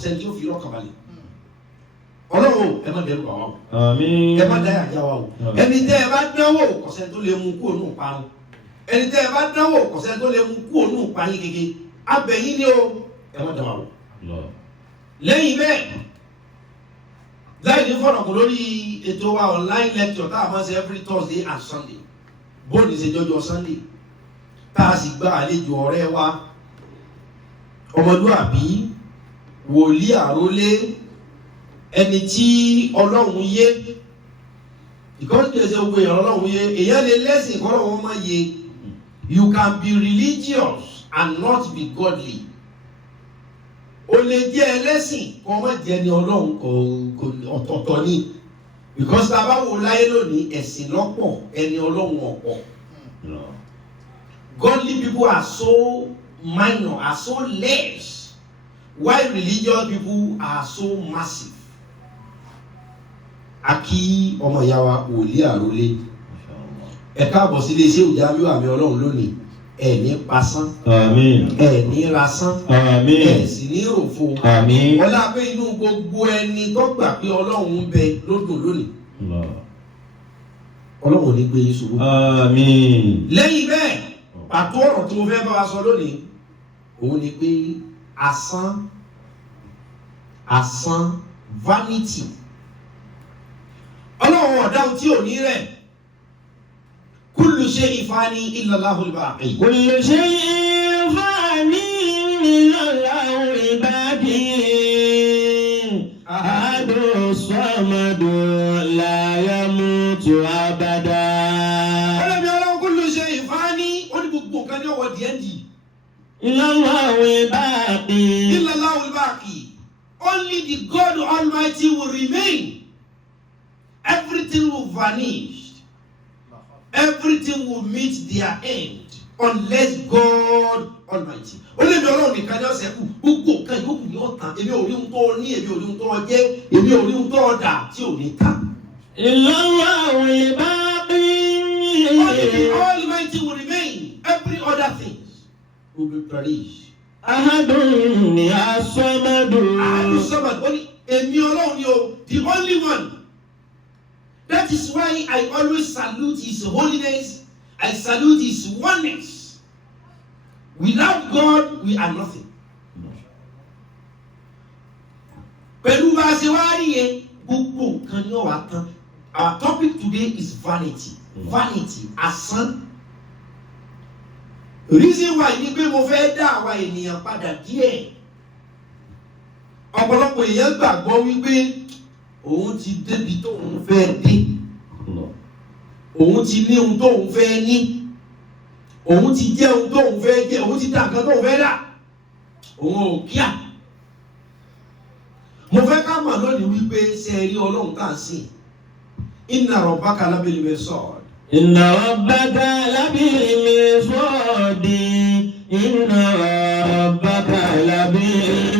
sẹ́ni tí ó fi lọ́kàn balẹ̀. Ọlọ́run ẹ má dẹ́rù bà wá o. Àmín. Ẹ má dáyà já wa o. Ẹni tẹ́ ẹ bá dánwò kọ̀sẹ́ tó lè mú kúrò nù parun. Ẹni tẹ́ ẹ bá dánwò kọ̀sẹ́ tó lè mú kúrò nù payín kéke. Abẹ̀yìn ni o. Ẹ má dáwà o. Lẹ́yìn bẹ́ẹ̀ láì ní fọ̀nà kò lórí ètò wa online lecture tá a máa ṣe every Thursday and Sunday. Bóòlù ṣe jọjọ Sunday. Tá a sì gba àlejò ọ̀rẹ́ wa. Ọmọlúàbí, wòlíì àrólé, ẹni tí Ọlọ́run yé, ìkọ́ni kìí ṣe gbogbo èèyàn Ọlọ́run yé, èèyàn lè lẹ́sìn kọ́lọ́ wọn máa yé. You can be religious and not be godly. O lè jẹ́ ẹlẹ́sìn kọ́ má jẹ́ ni Ọlọ́run ọ̀tọ̀ọ̀tọ̀ ni, because tá a bá wò láyé lónìí ẹ̀sìn lọ́pọ̀ ẹni Ọlọ́run ọ̀pọ̀. Godly people are so minor, are so less, while religious people are so massive. Akí ọmọ ìyá wa wòlíì àrólé. Ẹ káàbọ̀ sí iléeṣẹ́ Òjàmíù Àmì Ọlọ́run lónìí. Ẹ ní pasán. Àmín. Ẹ ní rasán. Àmín. Ẹ sì ní ròfo. Àmín. Ọlá pé inú gbogbo ẹni tó gbà pé Ọlọ́run ń bẹ lódùn lónìí. Ọlọ́run ò ní gbé yín ṣubú. Àmín. Lẹ́yìn bẹ́ẹ̀, pàtó ọ̀rọ̀ tí mo fẹ́ bá wa sọ lónìí, òun ni pé asán vanity. Ọlọ́run ọ̀dáhùn tí ò ní rẹ̀. Kullu shay'in fani illa Allahul baqi. Kullu shay'in fani illa Allahul baqi. Ahadu samadu la yamutu abada. Ọlọ́run kullu shay'in fani, ó ní gbogbo nǹkan ní ọwọ́ díẹ̀ndì. Illa Allahul baqi. Illa Allahul baqi. Only the God Almighty will remain. Everything will vanish. Everything will meet their end unless God Almighty. Ó lè mi Ọlọ́run nìkan ní ọ̀sẹ̀ kù. Gbogbo nǹkan yòókù ní ọ̀tàn. Èmi ò rí ohun tó ní, èmi ò rí ohun tó jẹ́, èmi ò rí ohun tó dà tí ò ní tán. Illallahul baqi. Only the Almighty will remain. Every other things will be perished. Ahadun ni as-samadu. Ahadu samad. Only èmi Ọlọ́run ni o, the only one. That is why I always salute His holiness. I salute His oneness. Without God, we are nothing. Pẹ̀lú bá a ṣe wá rí yẹn, gbogbo nǹkan ni ó wà tán. Our topic today is vanity. Vanity, asán. Reason why ni pé mo fẹ́ dá àwa ènìyàn padà díẹ̀. Ọ̀pọ̀lọpọ̀ èèyàn gbàgbọ́ wípé òun ti débi tóun fẹ́ dé, òun ti ní ohun tóun fẹ́ ní, òun ti jẹ́ ohun tóun fẹ́ jẹ́, òun ti dà nǹkan tóun fẹ́ dà, òun ò kíá. Mo fẹ́ ká mọ̀ lónìí wípé ṣe rí Ọlọ́run tá à ń sìn. Inna rabbaka labil mirsad. Inna rabbaka labil mirsad. Inna rabbaka labil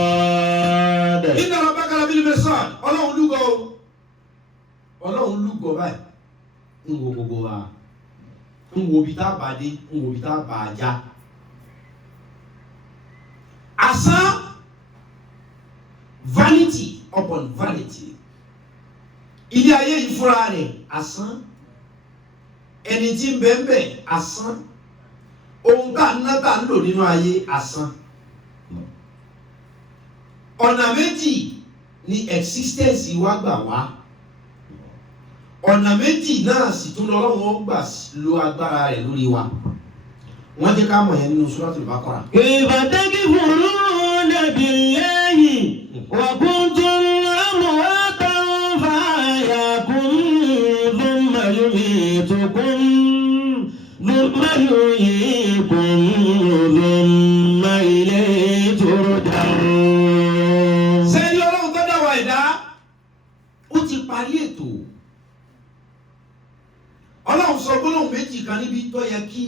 mirsad. Inna rabbaka labil mirsad. Ọlọ́run lúgọ o. Ọlọ́run lúgọ báyìí. Ń wo gbogbo wa. Ń wo bí tá a bá dé. Ń wo bí tá a bá a já. Asán. Vanity upon vanity. Ilé ayé yìí fúnra rẹ̀ asán. Ẹni tí ń bẹ ń bẹ asán. Ohun tá ń ná tá ń lò nínú ayé asán. Ọ̀nà méjì ni existence wa gbà wá. Ọ̀nà méjì náà sì tún lọ́wọ́ gbà lo agbára rẹ̀ lórí wa. Wọ́n jẹ́ ká mọ̀ yẹn nínú Suratul Baqara. Kayfa takfuruna billahi wa kuntum amwatan fahyakum thumma yumitukum thumma yuhyikum thumma ilayhi turja'un. Sẹ́yìn Ọlọ́run tó dá wa ẹ̀dá, ó ti parí ètò. Ọlọ́run sọ gbólóhùn méjì kan níbi tó yẹ kí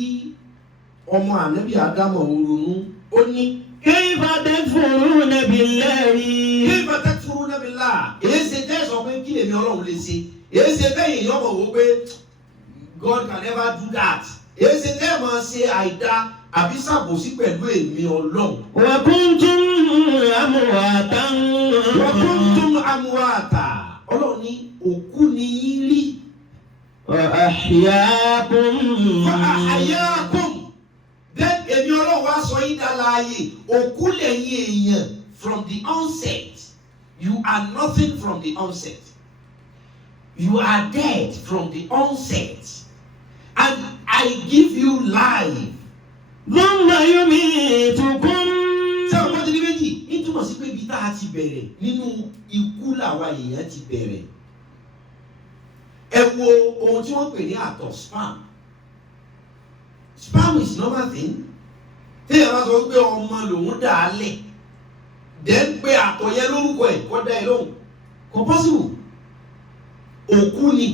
ọmọ ànábì Ádámọ̀ ronú. Ó ní Kayfa takfuruna billahi. kayfa takfuruna billah. Èyí ṣe tẹ́ sọ pé kí lèmi Ọlọ́run lè ṣe. Èyí ṣe tẹ́ yìí yọ̀bọ̀ wò pé God can never do that. Èyí ṣe tẹ́ máa ṣe àìdá àbí ṣàbòsí pẹ̀lú èmi Ọlọ́run. Wa kuntum أمواتا wa kuntum amwata Ọlọ́run ní òkú ni yín rí. وأحياكم fa ahyakum then èmi Ọlọ́run wá sọ yín d'alààyè. Òkú lẹ̀yin èèyàn from the onset. You are nothing from the onset. You are dead from the onset. And I give you life. ثم يميتكم. Ṣé o gbọ́dọ̀ ní méjì? Ní túmọ̀ sí pé ibi tá a ti bẹ̀rẹ̀ nínú ikú làwa èèyàn ti bẹ̀rẹ̀. Ẹ wo ohun tí wọ́n pè ní àtọ̀ sperm. Sperm is normal thing. Téèyàn bá sọ pé ọmọ lòun dà á lẹ̀. Then pé àtọ̀ yẹn lórúkọ ẹ̀ kọ́ dá ẹ lóhùn. Kò possible. Òkú ni.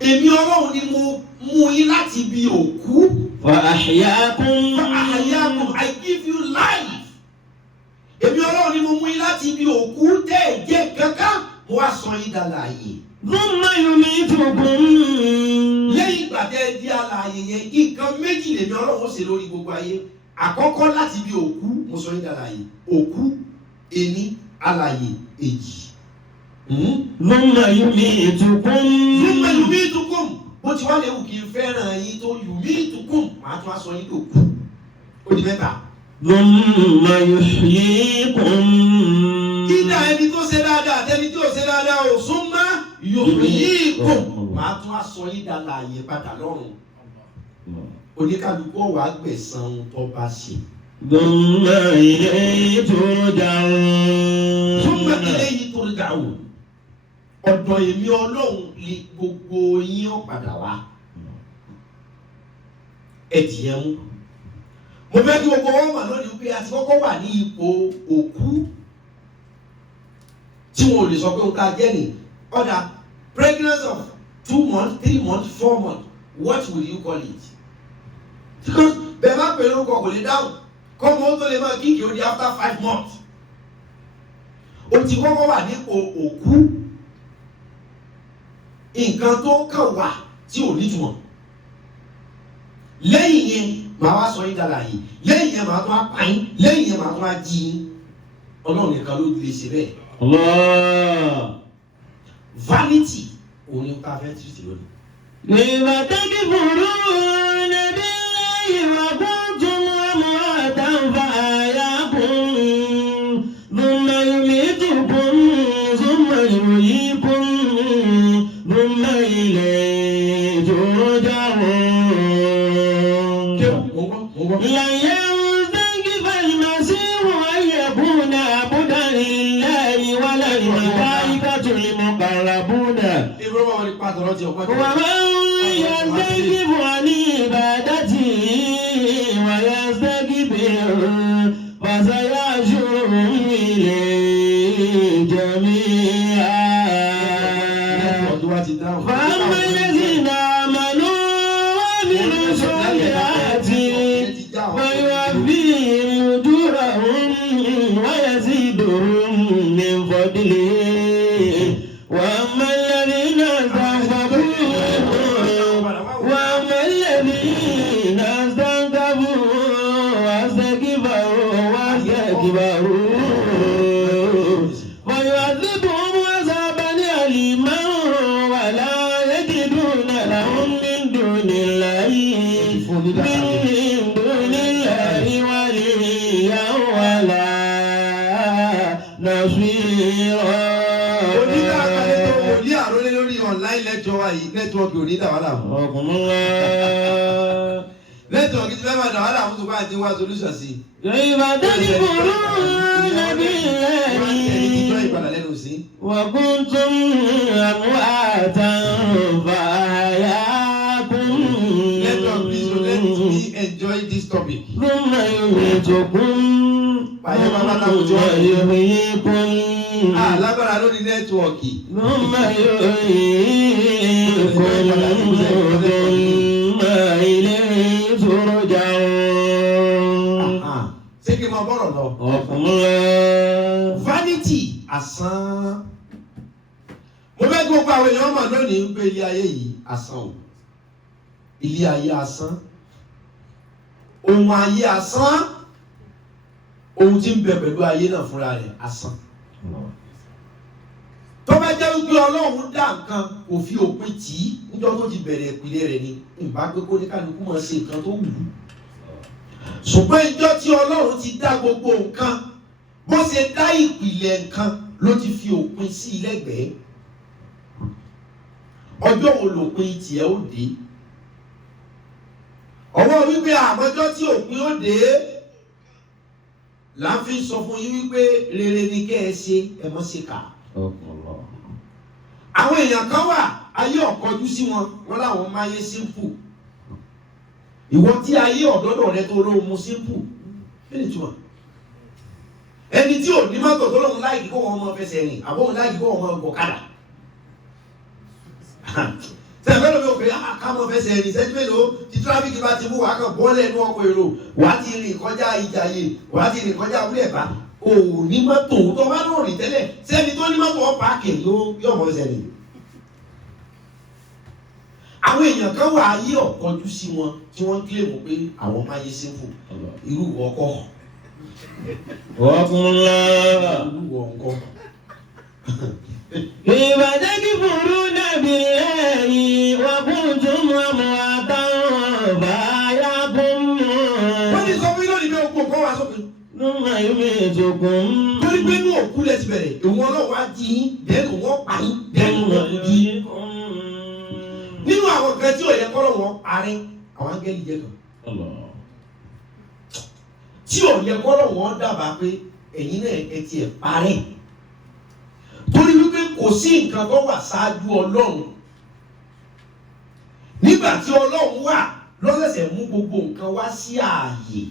Èmi Ọlọ́run ni mo mú yín láti ibi òkú. وأحياكم. I give you life. Èmi Ọlọ́run ni mo mú yín láti ibi òkú tẹ́ ẹ̀ jẹ́ kankan. Mo wá sọ yín d'alààyè. ثم يميتكم. Lẹ́yìn ìgbà tẹ́ ẹ di alààyè yẹn, nǹkan méjì lèmi Ọlọ́run ṣe lórí gbogbo ayé. Àkọ́kọ́ láti ibi òkú, mo sọ yín d'alààyè. Òkú, ení, alààyè, èjì. ثم يميتكم. Thumma yumitukum. Bó ti wá léwu kí n fẹ́ràn yín tó yumitukum, màá tún wá sọ yín dòkú. Ó di mẹ́ta. ثم يحييكم. Ìdá ẹni tó ṣe dáadáa àtẹni tí ò ṣe dáadáa ò summa yuhyikum. Màá tún wá sọ yín d'alààyè padà lọ́run. Oníkálukú ọ̀wá gbẹ̀san ohun tó bá ṣe. ثم إليه ترجعون. Thumma ilayhi turja'un. Ọ̀dọ̀ èmi Ọlọ́run lè gbogbo yín ó padà wá. Ẹ̀dìyẹ mú. Mo fẹ́ kí gbogbo wọn mọ̀ lónìí pé a ti kọ́kọ́ wà ní ipò òkú tí wọn ò lè sọ pé òun ká jẹ́ ní ọ̀dà pregnancy of 2 months, 3 months, 4 months. What will you call it? Because bẹ́ẹ̀ bá pè lórúkọ kò lè dáhùn. Kọ́mọ ó tó lè máa kíkì ó di after 5 months. O ti kọ́kọ́ wà nípò òkú. Nǹkan tó kàn wà tí ò nítumọ̀. Lẹ́yìn yẹn màá wá sọ yín d'alààyè. Lẹ́yìn yẹn màá tún á pa yín. Lẹ́yìn yẹn màá tún á jí yín. Ọlọ́run nìkan ló lè ṣe bẹ́ẹ̀. Allah. Vanity òun ni ká fẹ́ tìrìtì lónìí. لم تكفرون بالله وكنتم أمواتا فأحياكم ثم يميتكم ثم يحييكم ثم إليه ترجعون. لن يستنكف المسيح أن يكون عبدا لله ولا الملائكة المقربون. ومن يستكبر عن عبادته ويستكبر فسيحشرهم إليه جميعا. فأما الذين آمنوا وعملوا الصالحات فيوفيهم أجورهم ويزيدهم من فضله. وأما الذين ويعذبهم عذابا أليما ولا يجدون لهم من دون الله وليا ولا نصيرا. Online lecture wa yìí network ò ní dà wá láàmú. Network ti fẹ́ máa dà wá láàmú tó bá ti wá solution sí. كيف تكفرون بالله وكنتم أمواتا فأحياكم. Network, please don't let me enjoy this topic. ثم يميتكم ثم يحييكم. Lágbára lórí nẹ́tíwọ̀kì. ثم يحييكم ثم إليه ترجعون. Ṣé kí n máa bọ̀rọ̀ lọ? Vanity asán. Mo fẹ́ gbogbo àwọn èèyàn mọ̀ lónìí pé ilé ayé yìí asán o. Ilé ayé asán. Ohun ayé asán. ohun tí ń bẹ pẹ̀lú ayé náà fúnra rẹ̀ asán. Tó bá jẹ́ wípé Ọlọ́run dá nǹkan kò fi òpin tì í níjọ́ tó ti bẹ̀rẹ̀ ìpìlẹ̀ rẹ̀ ni ìbá pé kó ní kálukú máa ṣe nǹkan tó wù ú. Ṣùgbọ́n ìjọ́ tí Ọlọ́run ti dá gbogbo nǹkan bó ṣe dá ìpìlẹ̀ nǹkan ló ti fi òpin sí i lẹ́gbẹ̀ẹ́. Ọjọ́ wo lòpin tiẹ̀ ó dé? Ọwọ́ wípé àmọ́jọ́ tí òpin ó dé là ń fi sọ fún yín wípé rere ni kẹ́ ẹ ṣe ẹ mọ́ ṣe kà. Àwọn èèyàn kan wà ayé ọ̀kọjú sí wọn láwọn máa yé simple. Ìwọ tí ayé ọ̀dọ́dọ̀ rẹ tó lóun mu simple kí ni túmọ̀? Ẹni tí ò ní mọ́tò tó lóun láìkí kó wọn mọ fẹsẹ̀ rìn àbóhun láìkí kó wọn mọ gọ̀kadà. Sẹ́fẹ́ lómi ò pé ká mọ fẹsẹ̀ rìn sẹ́jú mélòó tí tírafíkì bá ti mú wàá kàn bọ́ọ̀lẹ̀ inú ọkọ̀ èrò wàá ti rìn kọjá Ìjàyè wàá ti rìn kọjá Abúlé Ẹ̀bá. O ní mọ́tò tó bá lóò rìn tẹ́lẹ̀ sẹ́ni tó ní mọ́tò ọ̀ páàkì yóò mọ fẹsẹ̀ rìn. Àwọn èèyàn kan wà ayé ọ̀kọjú sí wọn tí wọ́n kílèmù pé àwọn máa yé sífù irú ọkọ̀. Irú ọkọ̀. Ìbàdàn kí burú dàbí ẹ̀yìn wọ́n kún tún mọ́ ọmọ àtàwọn báyà kún mọ́. Wọ́n ti sọ fún yín lónìí bí okùn kọ́ wá sókè. Numa yóò ètòkùn. Torí pé inú òkú lẹ ti bẹ̀rẹ̀ ìwọ̀n ọlọ́wọ́ á di yín dẹ́nu wọ́n pa yín dẹ́nu wọ́n di yín. Nínú àwọn kan tí ò yẹ kọ́rọ̀ wọn parí àwọn áńgẹ́lì jẹ́ kan. Tí ò yẹ kọ́rọ̀ wọn dábàá pé ẹ̀yin náà ẹ ti ẹ̀ parí. Torí wípé kò sí nǹkan tó wà ṣáájú Ọlọ́run. Nígbà tí Ọlọ́run wà lọ́sẹ̀sẹ̀ mú gbogbo nǹkan wá sí ààyè.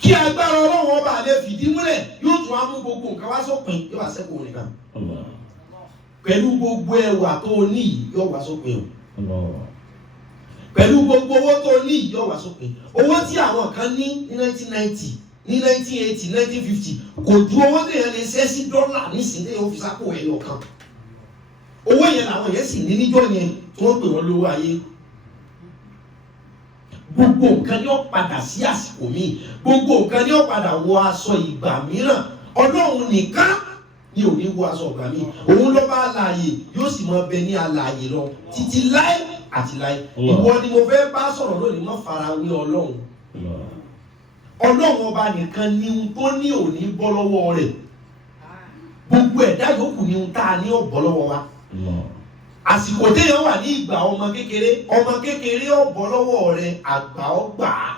Kí agbára Ọlọ́run ọba lè fìdí múlẹ̀ yóò tún á mú gbogbo nǹkan wá sópin yóò wá sẹ́kù nìkan. Pẹ̀lú gbogbo ẹwà tó ní yóò wá sópin o. Pẹ̀lú gbogbo owó tó ní yóò wá sópin. Owó tí àwọn kan ní 1990 ní 1980 1950 kò ju owó tó yẹn lè ṣẹ́ sí dọ́là nísìnyí yóò fi sápò ẹyọ kan. Owó yẹn làwọn yẹn sì ní níjọ́ yẹn tí wọ́n pè wọ́n lówó ayé. Gbogbo nǹkan ni ó padà sí àsìkò míì. Gbogbo nǹkan ni ó padà wọ aṣọ ìgbà mìíràn. Ọlọ́run nìkan ni ò ní wọ aṣọ ìgbà míì. Òun ló bá alààyè yóò sì máa bẹ ní alààyè lọ títí láé àti láé. Ìwọ ni mo fẹ́ bá sọ̀rọ̀ lónìí má farawé Ọlọ́run. Ọlọ́run ọba nìkan ni ohun tó ní òní bọ́ lọ́wọ́ rẹ̀. Gbogbo ẹ̀dá yòókù ni ohun tá a ní ó bọ́ lọ́wọ́ wa. Àsìkò téèyàn wà ní ìgbà ọmọ kékeré ó bọ́ lọ́wọ́ rẹ̀ àgbà ó gbà á.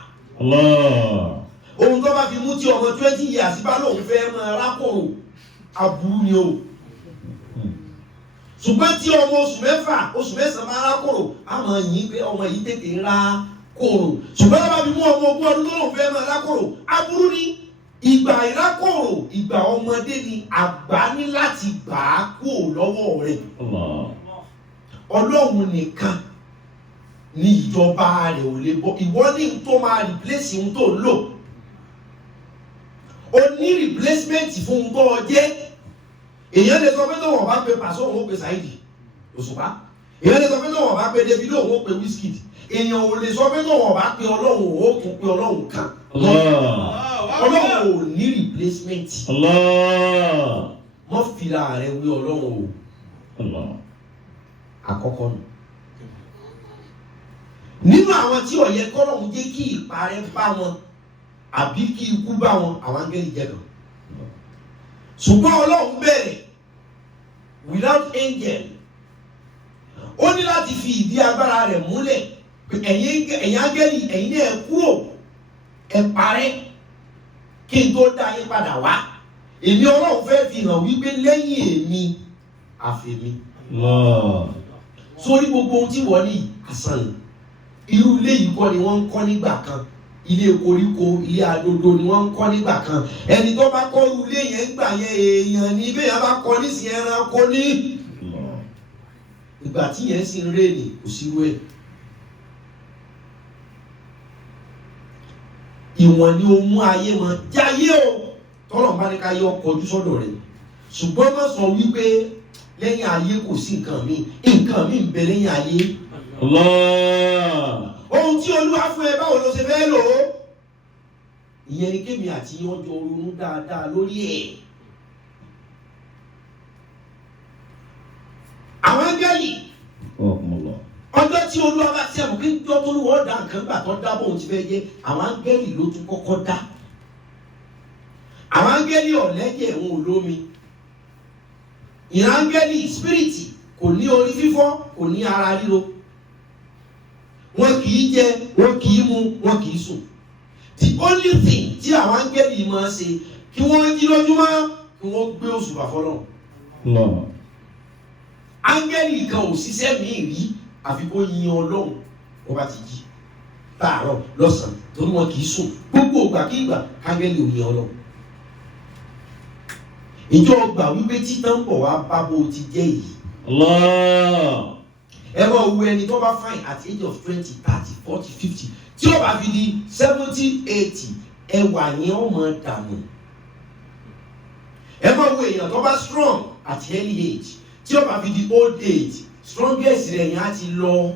Ohun tó bá fi mú tí ọmọ 20 years bá lóun fẹ́ máa rákòrò aburú ni o. Ṣùgbọ́n tí ọmọ oṣù mẹ́fà oṣù mẹ́sàn-án máa rákòrò á máa yìn pé ọmọ yìí tètè ń rá kòrò. Ṣùgbọ́n tó bá fi mú ọmọ ogún ọdún tó lóun fẹ́ máa rákòrò aburú ni. Ìgbà ìrákòrò ìgbà ọmọdé ni àgbà ní láti gbà á kúrò lọ́wọ́ rẹ̀. Ọlọ́run nìkan ní ìjọba rẹ̀ ò lè bọ́. Ìwọ ní tó máa replace ohun tó ń lò. O ní replacement fún ohun tó o jẹ́. Èèyàn lè sọ pé tó wọ́n bá pe Paso òun ó pe Saidi Òṣùpá. Èèyàn lè sọ pé tó wọ́n bá pe Davido òun ó pe Wizkid. Èèyàn ò lè sọ pé tó wọ́n bá pe Ọlọ́run òun ó tún pe Ọlọ́run kan. Ọlọ́run ò ní replacement. Mọ́ fìlà rẹ̀ wí Ọlọ́run o. Àkọ́kọ́ nù. Nínú àwọn tí ó yẹ k'Ọlọ́run jẹ́ kí ìparẹ́ bá wọn àbí kí ikú bá wọn àwọn áńgẹ́lì jẹ́ kan. Ṣùgbọ́n Ọlọ́run bẹ̀rẹ̀ without angel. Ó ní láti fi ìdí agbára rẹ̀ múlẹ̀ pé ẹ̀yin áńgẹ́lì ẹ̀yin náà ẹ kúrò ẹ parẹ́ kí n tó dá yín padà wá. Èmi Ọlọ́run fẹ́ fi hàn wípé lẹ́yìn èmi àfẹ̀mí. Sórí gbogbo ohun tí wọ́n ní àsán ni. Irú ilé yìí kọ́ ni wọ́n ń kọ́ nígbà kan. Ilé koríko, ilé adodo ni wọ́n ń kọ́ nígbà kan. Ẹni tó bá kọ́ irú ilé yẹn gbà yẹn èèyàn ní ibẹ̀ yẹn bá kọ́ nísìnyí ẹranko ní. Ìgbà tí yẹn sì ń rèèní kò sí irú ẹ̀. Ìwọ̀n ni o mú ayé mọ jáyé o. Tọ́lọ̀ bá ní ká yọ kọjú sọ́dọ̀ rẹ̀. Ṣùgbọ́n má sọ wípé lẹ́yìn ayé kò sí nǹkan mi ń bẹ lẹ́yìn ayé. Ohun tí Olúwa fún ẹ báwo ló ṣe fẹ́ lò ó? ìyẹn ni kémi àti yín ọjọ́ ronú dáadáa lórí ẹ̀. àwọn áńgẹ́lì ọjọ́ tí Olúwa bá ṣe àbùkí ń jọ́ tó lù wọ́n dá nǹkan gbà tó dá bóun ti fẹ́ jẹ́ àwọn áńgẹ́lì ló tún kọ́kọ́ dá. àwọn áńgẹ́lì ọ̀lẹ́jẹ̀ wọn ò lómi. ìran áńgẹ́lì spiriti kò ní orí fífọ́ kò ní ara ríro. wọn kì í jẹ wọn kì í mu wọn kì í sùn. the only thing tí àwọn áńgẹ́lì máa ṣe kí wọ́n jí lójúmọ́ kí wọ́n gbé òṣùbà fọ́lọ́run. áńgẹ́lì kan ò ṣiṣẹ́ míì rí àfi kó yin Ọlọ́run wọ́n bá ti jí láàárọ̀ lọ́sàn-án torí wọn kì í sùn gbogbo ìgbàkígbà áńgẹ́lì ò yin Ọlọ́run. ìjọ ọgbà wípé títàn bọ̀ wá bá bó ti jẹ́ yìí. ẹ máa wo ẹni tó bá fine at age of 20, 30, 40, 50 tí ó bá fi di 70, 80 ẹwà yẹn ó máa dànù. ẹ máa wo èèyàn tó bá strong at early age tí ó bá fi di old age strongest rẹ̀ yẹn á ti lọ.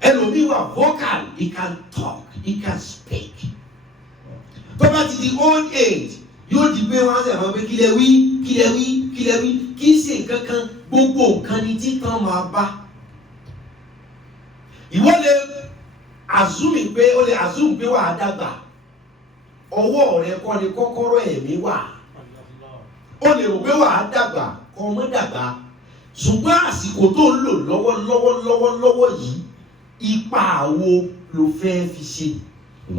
ẹlòmíì wà vocal, he can talk, he can speak. tó bá ti di old age yóò di pé wọ́n á sẹ̀ máa pé kílẹ̀ wí kílẹ̀ wí kílẹ̀ wí kí n ṣe nǹkan kan gbogbo nǹkan ni títàn máa bá. ìwọ lè assume pé ó lè assume pé wà á dàgbà ọwọ́ rẹ kọ́ ni kọ́kọ́rọ́ ẹ̀mí wà. ó lè rò pé wà á dàgbà kọ́ ọmọ dàgbà ṣùgbọ́n àsìkò tó ń lò lọ́wọ́lọ́wọ́ yìí ipa wo ló fẹ́ fi ṣe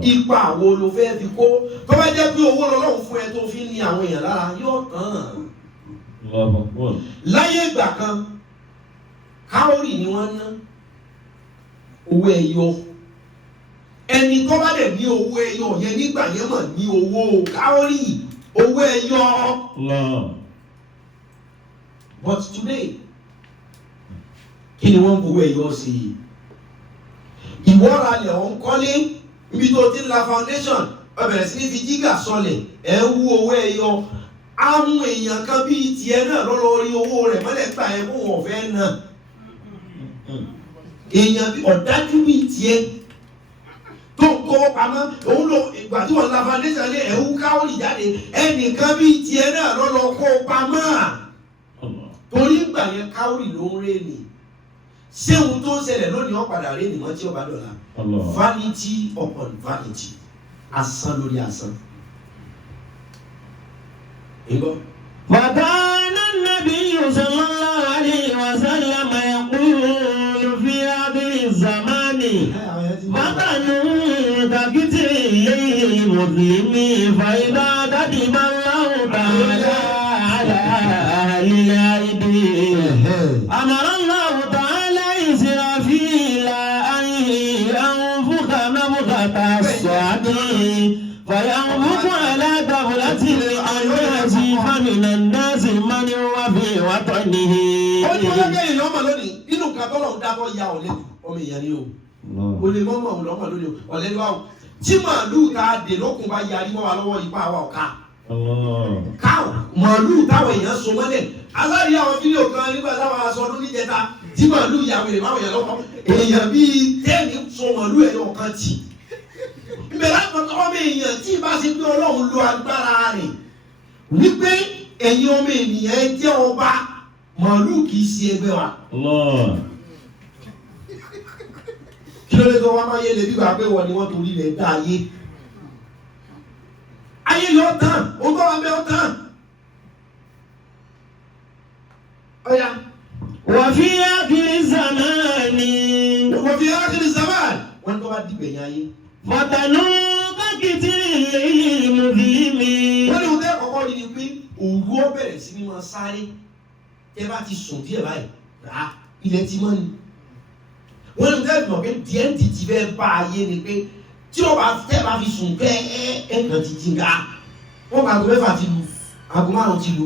ipa wo ló fẹ́ fi kó tó bá jẹ́ pé owó lọ́lọ́run fún ẹ tó fi ní àwọn èèyàn lára yóò tán. láyé ìgbà kan káórì ni wọ́n ná owó ẹyọ ẹni tó bá dẹ̀ ní owó ẹyọ yẹn nígbà yẹn mọ̀ ní owó káórì owó ẹyọ. But today kí ni wọ́n fowó ẹyọ sí i? ìwọ́ra lẹ̀ ọ̀hún kọ́lé níbi tó ti ń la foundation ó bẹ̀rẹ̀ sí ní fi jígà sọlẹ̀ ẹ̀ ń wú owó ẹyọ àwọn èèyàn kan bíi tiẹ̀ náà lọ́lọ́ rí owó rẹ̀ mọ́lẹ̀ gbà ẹ̀ fún wọn fẹ́ náà èèyàn ọ̀dájú bíi tiẹ̀ tó ń kówó pamọ́ òun ló ìgbà tí wọ́n la foundation lé ẹ̀ ń káwọ́lì jáde ẹnìkan bíi tiẹ̀ náà lọ́lọ́ kó pamọ́ torí ìgbà yẹn káwọ́lì ló ń ré ni ṣé ohun tó ń ṣẹlẹ̀ lónìí wọ́n padà rí ènìyàn tí ó bá dọ̀la vanity upon vanity asán lórí asán. وكان النبي صلى الله عليه وسلم يقول في آخر الزمان مثل كقطع الليل المظلم فإذا كتب الله تعالى على أهل الأيدي أمر الله تعالى إسرافيل أن ينفخ نفخة الصعق فينفخ على طاولة الناس فمن الناس من هو في وطنه. ó ní wọ́n lọ́gẹ́ ìlú ọmọ lónìí nínú nǹkan tó lọ́wọ́ dábọ̀ ya ọ̀lẹ́ ọmọ ìyá ni o o lè mọ́mọ́ òun lọ́mọ lónìí ọ̀lẹ́ ló wà o tí màálù ta dè lókun bá yarí mọ́ wa lọ́wọ́ ipa wa ọ̀ka káwọ̀ màálù táwọn èèyàn so mọ́lẹ̀ aláàrí àwọn fídíò kan nígbà táwọn aṣọ ọdún níjẹta tí màálù yàwó èrè máwọn èèyàn lọ́wọ́ èèyàn bíi tẹ́ẹ̀nì so màálù ẹ̀yọ kan tì ìbẹ̀rẹ̀ àpótọ́ ọmọ èèyàn tí ì bá ṣe pé Ọlọ́run lo agbára rẹ̀ wípé ẹ̀yin ọmọ ènìyàn jẹ́ ọba màálù kìí ṣe ẹgbẹ́ wa. kí ló dé tó wá máa yé lè bíbá pé wọ́n ni wọ́n torí rẹ̀ dá ayé. ayé yóò tán ó bá wa bẹ́ ọ tán. ọ̀ya. وفي آخر الزمان وفي آخر الزمان wọ́n tó bá dìgbẹ̀yìn ayé. مثل كقطع الليل المظلم. wọ́n ní wọ́n tẹ́ kọ́kọ́ rí ni pé òru ó bẹ̀rẹ̀ sí ní máa sáré tẹ́ bá ti sùn díẹ̀ báyìí rà ilẹ̀ ti mọ́ ni. wọ́n ní wọ́n tẹ́ mọ̀ pé díẹ̀ ń tìtì bẹ́ẹ̀ bá ayé ni pé tí wọ́n bá tẹ́ bá fi sùn pé ẹ̀kan ti ti ga wọ́n bá tó mẹ́fà ti lu aago márùn-ún ti lu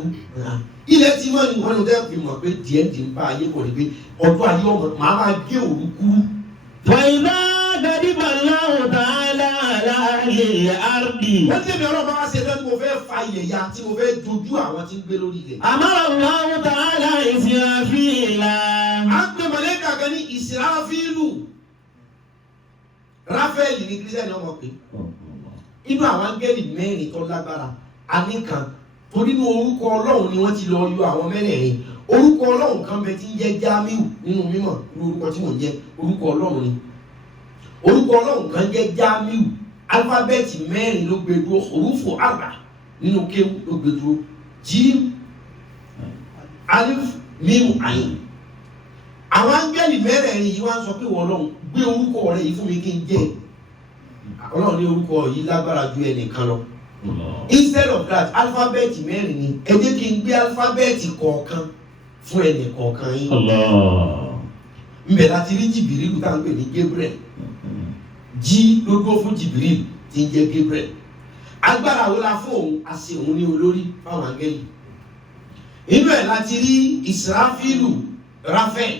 ilẹ̀ ti mọ́ ni. wọ́n ní wọ́n tẹ́ fi mọ̀ pé díẹ̀ ń ti bá ayé kò ní pé ọdún ayé ọmọ màá máa gé òru kúrú. فإذا غضب الله تعالى على أهل الأرض. wọ́n tẹ̀lé ọlọ́run bá wá ṣe tán tí mo fẹ́ fa ilẹ̀ ya tí mo fẹ́ dojú àwọn tí ń gbé lórí ilẹ̀. أمر الله تعالى إسرافيل. a ń pè mọ̀lẹ́kà kan ní Ìsíráfílù Ráfẹ́lì ní kírísítẹ́nì ọmọ pé inú àwọn áńgẹ́lì mẹ́rin tó lágbára anìkan torí inú orúkọ ọlọ́run ni wọ́n ti lọ yọ àwọn mẹ́rẹ̀ẹ̀rin orúkọ ọlọ́run kan bẹ tí ń jẹ́ Jámíù nínú mímọ̀ orúkọ tí mò ń jẹ́ orúkọ ọlọ́run ni orúkọ ọlọ́run kan jẹ́ Jámíù alifábẹ́ẹ̀tì mẹ́rin ló gbé dúró orúfò àgbà nínú kéwù ló gbé dúró Jíìm alif mímù àyìn àwọn áńgẹ́lì mẹ́rẹ̀ẹ̀rin yìí wá ń sọ pé wọ́n ọlọ́run gbé orúkọ rẹ̀ yìí fún mi kí n jẹ́ ọlọ́run ní orúkọ yìí lágbára ju ẹnìkan lọ instead of that alifábẹ́ẹ̀tì mẹ́rin ni ẹ jẹ́ kí n gbé alifábẹ́ẹ̀tì kọ̀ọ̀kan fún ẹnì kọ̀ọ̀kan yín mbẹ̀ láti rí Jìbìrìlù tá à ń pè ní Gabriel jí ló dúró fún Jìbìrìlù tí ń jẹ́ Gabriel agbára wo la fún òun a sì òun ní olórí fáwọn áńgẹ́lì inú ẹ̀ láti rí Ìsíráfílù Ráfẹ́l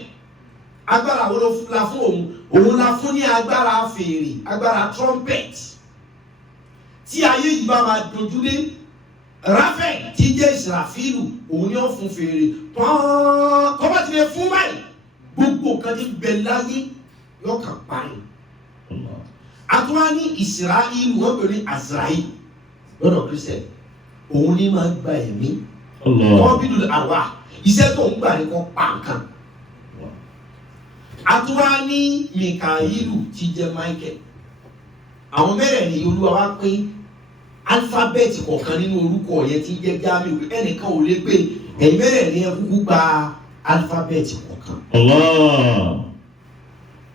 agbára wo la fún òun la fún ní agbára fèrè agbára trumpet tí ayé yìí bá máa dojú dé Ráfẹ́l tí jẹ́ Ìsíráfílù òun ni ó fún fèrè pọ́n tó bá ti lè fún báyìí gbogbo nǹkan tí ń bẹ láyé yóò kàn parí àtúwá ní Ísírẹ́lì wọ́n pè ní Azrael lọ́dọ̀ Kírísítẹ́nì òun ní máa gba ẹ̀mí kọ́bídù àwa iṣẹ́ tó ń gbà ní kọ́ pa nǹkan àtúwá ní Míkáílù tí jẹ́ Michael àwọn mẹ́rẹ̀ẹ̀rin Olúwa wá pín alifábẹ́ẹ̀tì kọ̀ọ̀kan nínú orúkọ yẹn tí jẹ́ Jámíù ẹnìkan ò lè pé ẹ̀yin mẹ́rẹ̀ẹ̀rin ẹ kúkú gba alifábẹ́ẹ̀tì kọ̀ọ̀kan.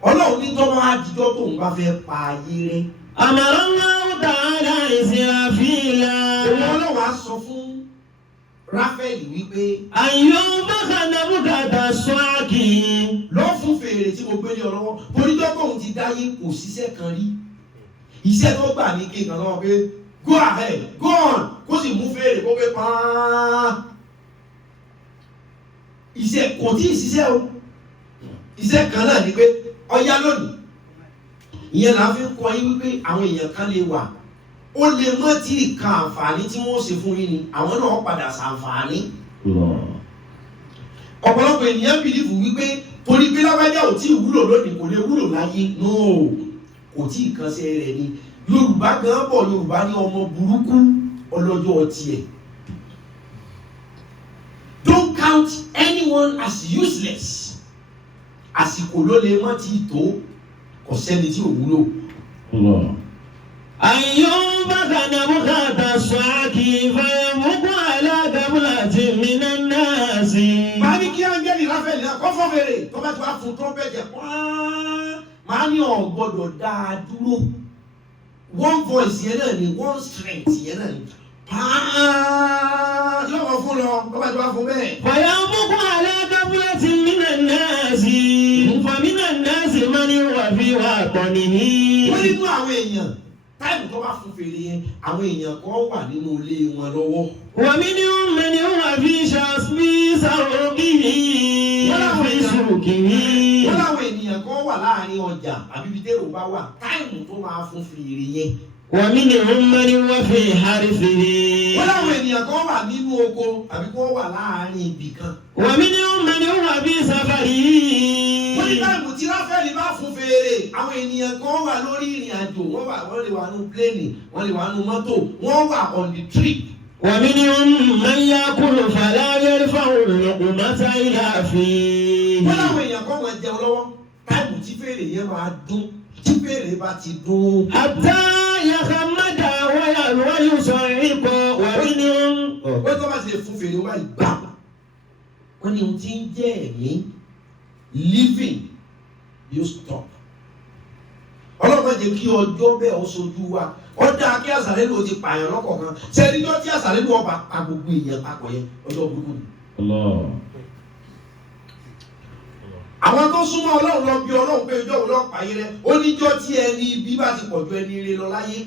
Ọlọ́run ní tọ́wọ́ àdìjọ́ tó ń bá fẹ́ pa ayé rẹ̀. Amara Allahu ta'ala Israfila. Ọlọ́run á sọ fún Ráfẹ́lì wípé. Àyọ̀ bákàdá bùkátà sọ́ọ̀kì. Lọ́ fún fèrè tí mo gbé ní ọlọ́wọ́. Toríjọ́ tóun ti dáyé kò ṣiṣẹ́ kan rí. Iṣẹ́ tó gbà ní kí nǹkan lọ́wọ́ pé go ahead, go on, kó sì mú fèrè kó pé pàán. Iṣẹ́ kò tí ì ṣiṣẹ́ o. Iṣẹ́ kan náà ni pé ọ̀yá lónìí. Ìyẹn là ń fi kọ́ yín wípé àwọn èèyàn kan lè wà. Ó lè mọ́ tí ìkan àǹfààní tí wọ́n ṣe fún yín ni àwọn náà padà ṣàǹfààní. Ọ̀pọ̀lọpọ̀ ènìyàn bìlífù wípé torí pé lágbájá ò tí ì wúlò lónìí kò lè wúlò láyé. No, kò tí ì kan ṣe rẹ̀ ni. Yorùbá gan bọ̀ Yorùbá ní ọmọ burúkú ọlọ́jọ́ tiẹ̀. Don't count anyone as useless. Àsìkò ló lè mọ́ tí tó kò sẹ́ni tí ò wúlò. Àyọ̀ bákàdá bùkátà sọ́ọ̀kì fàyàmùkú alágàmúlà tí mi náà sí. Màá ní kí áńgẹ́lì Ráfẹ́lì náà kọ́ fọ́ fèrè tó bá ti wá fún trọ́mpẹ̀tì pọ́n. Màá ní ọ̀ gbọ́dọ̀ dá a dúró. One voice yẹn náà ni one strength yẹn náà ni. Pàán yóò wọ́n fún lọ tó bá ti wá fún bẹ́ẹ̀. Fàyàmùkú alágàmúlà tí mi náà sí. Fàmínà náà sì máa ní wà fi wà pọ̀ nìyí. Wọ́n nínú àwọn èèyàn táìmù tó bá fún fèrè yẹn àwọn èèyàn kan wà nínú ilé wọn lọ́wọ́. Wàmí ni ó mẹ́ni ó wà fi ṣàṣmí sàrò kìíní. Fi sùrù kìíní. Wọ́n láwọn ènìyàn kan wà láàrin ọjà àbí ibi tẹ́rù bá wà táìmù tó máa fún fèrè yẹn. Wàmí ni ó mẹ́ni wá fi hárí fèrè. Wọ́n láwọn ènìyàn kan wà nínú oko àbí kó wà láàrin ibì kan. Wàmí ni ó mẹ́ni ó wà fi sàfàrí. Wọ́n ní táìmù tí Ráfẹ́lì bá fún fèrè àwọn ènìyàn kan wà lórí ìrìn àjò wọ́n lè wà nínú pléènì wọ́n lè wà nínú mọ́tò wọ́n wà on the trip. Wàmí ni ó mẹ́yà kúrò fàlàyé fáwọn olùkọ́ mọ́tà ìlàfin. Wọ́n láwọn èèyàn kan máa jẹun lọ́wọ́ táìmù tí fèrè yẹn máa dún tí fèrè bá ti dún. Àtá yàtọ̀ mẹ́ta wáyà sọ ìkọ̀ wàmí ni ó. Wọ́n tó bá ti lè fún fèrè wáyé gbà. Wọ́n ní ohun tí ń jẹ́ ẹ̀mí living you stop. Ọlọ́pàá jẹ́ kí ọjọ́ bẹ́ẹ̀ ó sojú wa. Ọjà kí àṣàlẹ́ ló ti pààyàn lọ́kọ̀ọ̀kan. Sẹ́ni tó tí àṣàlẹ́ ló ọba pa gbogbo èèyàn papọ̀ yẹn ọjọ́ burúkú ni. Àwọn tó súnmọ́ Ọlọ́run lọ bí Ọlọ́run pé ọjọ́ òun lọ́ọ́ pààyè rẹ̀. Ó níjọ́ tí ẹni ibi bá ti pọ̀ ju ẹni ire lọ láyé.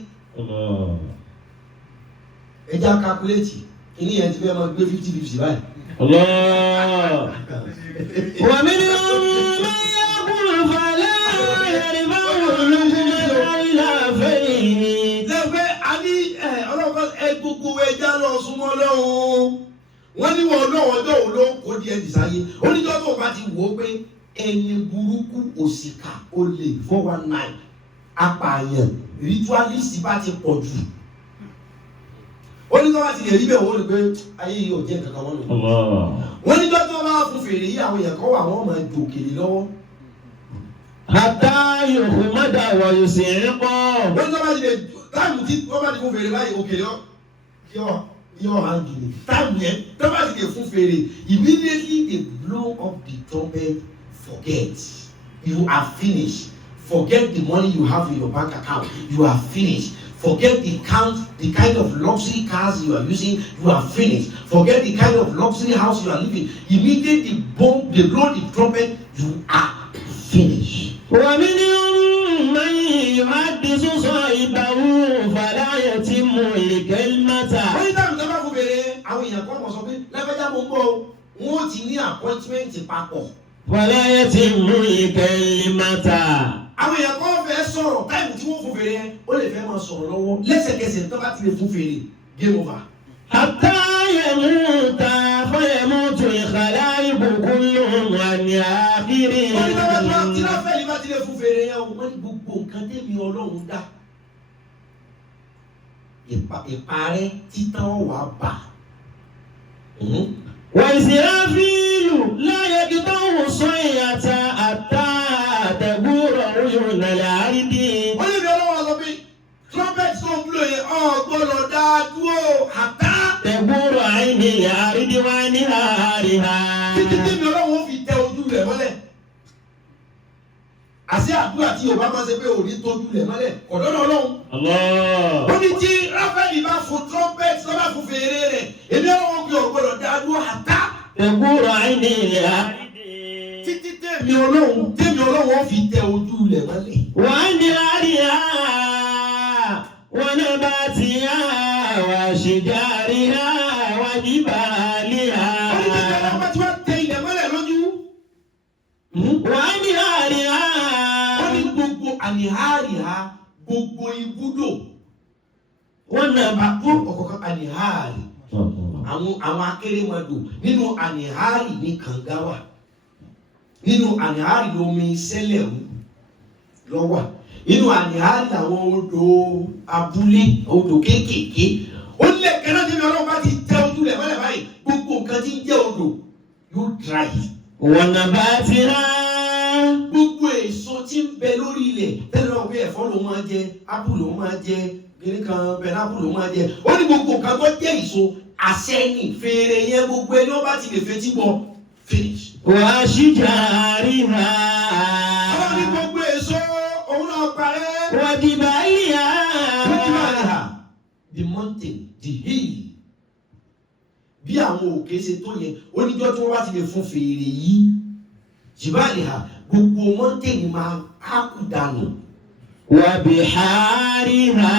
Ẹ já kakuléètì. Kìíní yẹn ti fẹ́ máa gbé 50-50 báyìí. Wàmí ni ó mẹ́yà kúrò fàlẹ́ yẹ̀rì fáwọn olùkọ́ mọ́tà ìlàfin. Lẹ́gbẹ́ a ní ọlọ́pàá gbogbo ẹja lọ súnmọ́ lọ́hùn. Wọ́n ní wọn lọ́wọ́ ọjọ́ òun ló kó díẹ̀ dìsáyé. Oníjọ́ tó bá ti wò ó pé ẹni burúkú òṣìkà olè 419 apààyàn ritualist bá ti pọ̀ jù ó ní tó bá ti lè rí bẹ́ẹ̀ wọ́n ní pé ayé yìí ò jẹ́ kankan wọ́n nù. wọ́n ní tó bá fún fèrè yìí àwọn èèyàn kan wà wọ́n máa jò kèlè lọ́wọ́. Hatta yuhmada wa yusiqa. wọ́n ní tó bá ti lè táìmù tí wọ́n bá ti fún fèrè báyìí òkèlè yọ hangi ni táìmù yẹn tó bá ti lè fún fèrè immediately they blow up the trumpet. Forget, you are finished. Forget the money you have in your bank account. You are finished. Forget the kind of luxury cars you are using. You are finished. Forget the kind of luxury house you are living. Immediately, boom, they blow the trumpet. You are finished. ومنهم من يحدث صاحبه فلا يتم الكلمة. wọ́n ní táwọn ìjọba fún bèrè àwọn èèyàn kan mọ̀ sọ pé lágbájá mo ń bọ̀ wọ́n ti ní appointment papọ̀. فلا يتم الكلمة. àwọn èèyàn kan fẹ́ sọ̀rọ̀ táìmù tí wọ́n fún fèrè yẹn ó lè fẹ́ máa sọ̀rọ̀ lọ́wọ́ lẹ́sẹ̀kẹsẹ̀ tó bá ti lè fún fèrè game over. حتى يموت فيموت الخلائق كلهم عن آخره. wọ́n ní bàbá tí láfẹ́lì bá ti lè fún fèrè yẹn wọ́n ní gbogbo nǹkan tẹ́mi Ọlọ́run dá ìparẹ́ títàn wà bà. وإسرافيل لا يقطع صيحة حتى تغور عيون العرب. wọ́n lè fi Ọlọ́run sọ pé trumpet tó ń blow yẹn gbọ́dọ̀ dá dúró àtá. تغور عين العرب ونهارها. títí tẹ́mi Ọlọ́run fi tẹ ojú rẹ̀ mọ́lẹ̀. àṣẹ àdúrà tí Yorùbá máa ń ṣe pé òní tójú rẹ̀ mọ́lẹ̀ ọ̀dọ́dọ̀ Ọlọ́run. ó ní tí Ráfẹ́lì bá fún trumpet tó bá fún fèrè rẹ̀ èmi Ọlọ́run fi ọ̀gbọ́dọ̀ dá dúró àtá. تغور عين العرب. títí tẹ́mi Ọlọ́run fi tẹ ojú rẹ̀ mọ́lẹ̀. ونهارها ونباتها وشجارها وجبالها. ó ní tẹ́mi Ọlọ́run bá ti wá tẹ ilẹ̀ mọ́lẹ̀ lójú. ونهارها. ó ní gbogbo àníhárì ha gbogbo ibùdó. wọ́n nà bá tó ọ̀kọ̀ọ̀kan àníhárì. àwọn akérèmọdò nínú àníhárì ní kànga wà. nínú àníhárì lomi sẹ́lẹ̀ lọ́wà. nínú àníhárì àwọn odò abúlé odò kéékèèké. ó lè kẹ́nà tí mi Ọlọ́run bá ti tẹ ojú rẹ̀ mọ́lẹ̀ báyìí gbogbo nǹkan tí ń jẹ́ odò yóò dry. ونباتها. gbogbo èso tí ń bẹ lórí ilẹ̀ tẹ́lẹ̀ náà pé ẹ̀fọ́ ló máa jẹ ápù ló máa jẹ kiri kan pẹ̀lápù ló máa jẹ ó ní gbogbo nǹkan tó jẹ́ èso àṣẹ́yìn fèrè yẹn gbogbo ẹni wọ́n bá ti lè fetí bọ̀ finish. وشجارها. àwọn ní gbogbo èso òun náà parẹ́. وجبالها. the mountain the hill bí àwọn òkè ṣe tó yẹ oníjọ́ tí wọ́n bá ti lè fún fèrè yìí jìbáàlìhà gbogbo mọ́tẹ́nì máa kákù dànù. وبحارها.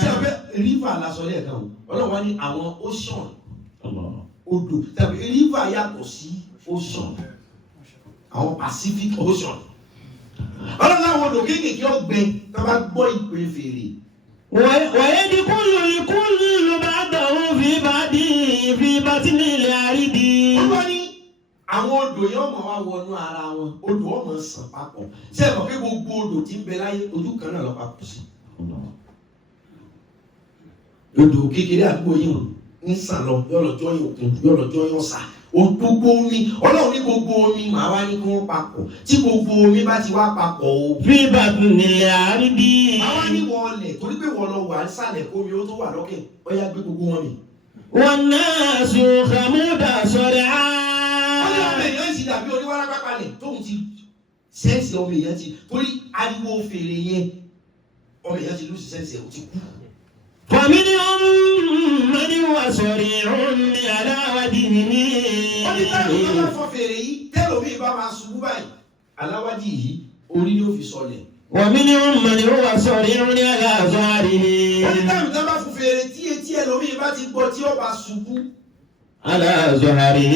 ṣé o fẹ́ river lásán lẹ́ẹ̀kan o Ọlọ́run wá ní àwọn ocean odò tàbí river yàtọ̀ sí ocean àwọn Pacific Ocean. Ọlọ́run láwọn odò kéékèèké ọgbẹ tó bá gbọ́ ìpè fèrè. ويدخل الكل بعضه في بعض في بطن الأرض. Olúwa ní àwọn odò yẹn ọmọ wa wọnú ara wọn odò ọmọ sàn papọ̀ ṣé ẹ mọ̀ pé gbogbo odò tí ń bẹ láyé ojú kan náà lọ papọ̀ sí. odò kékeré àdúgbò yìí ń sàn lọ yọlọjọ yìí òkun yọlọjọ yìí ọ̀sà gbogbo omi Ọlọ́run ní gbogbo omi màá wá ní kí wọ́n papọ̀ tí gbogbo omi bá ti wá papọ̀ o. في بطن الأرض. àwa ní wọlé torí pé wọ́n lọ wà nísàlẹ̀ kómi ó tó wà lókè ó yá gbé gbogbo wọn mi. والناس خمود صرعا. ọmọ èèyàn ti dàbí oníwàrápá palẹ̀ tóun ti sẹ́ǹsì ọmọ èèyàn ti torí ariwo fèrè yẹn ọmọ èèyàn ti lù sí sẹ́ǹsì ẹ̀ ó ti kú. فمنهم من هو صريع على وجهه. ó ní táwọn tó bá fọ fèrè yìí tẹ́lómi bá máa ṣubú báyìí aláwádìí yìí orí ni ó fi sọlẹ̀. ومنهم من هو صريع على ظهره. ó ní táwọn tó bá fọ fèrè tí etí ẹlòmíì bá ti gbọ́ tí ó bá ṣubú. على ظهره.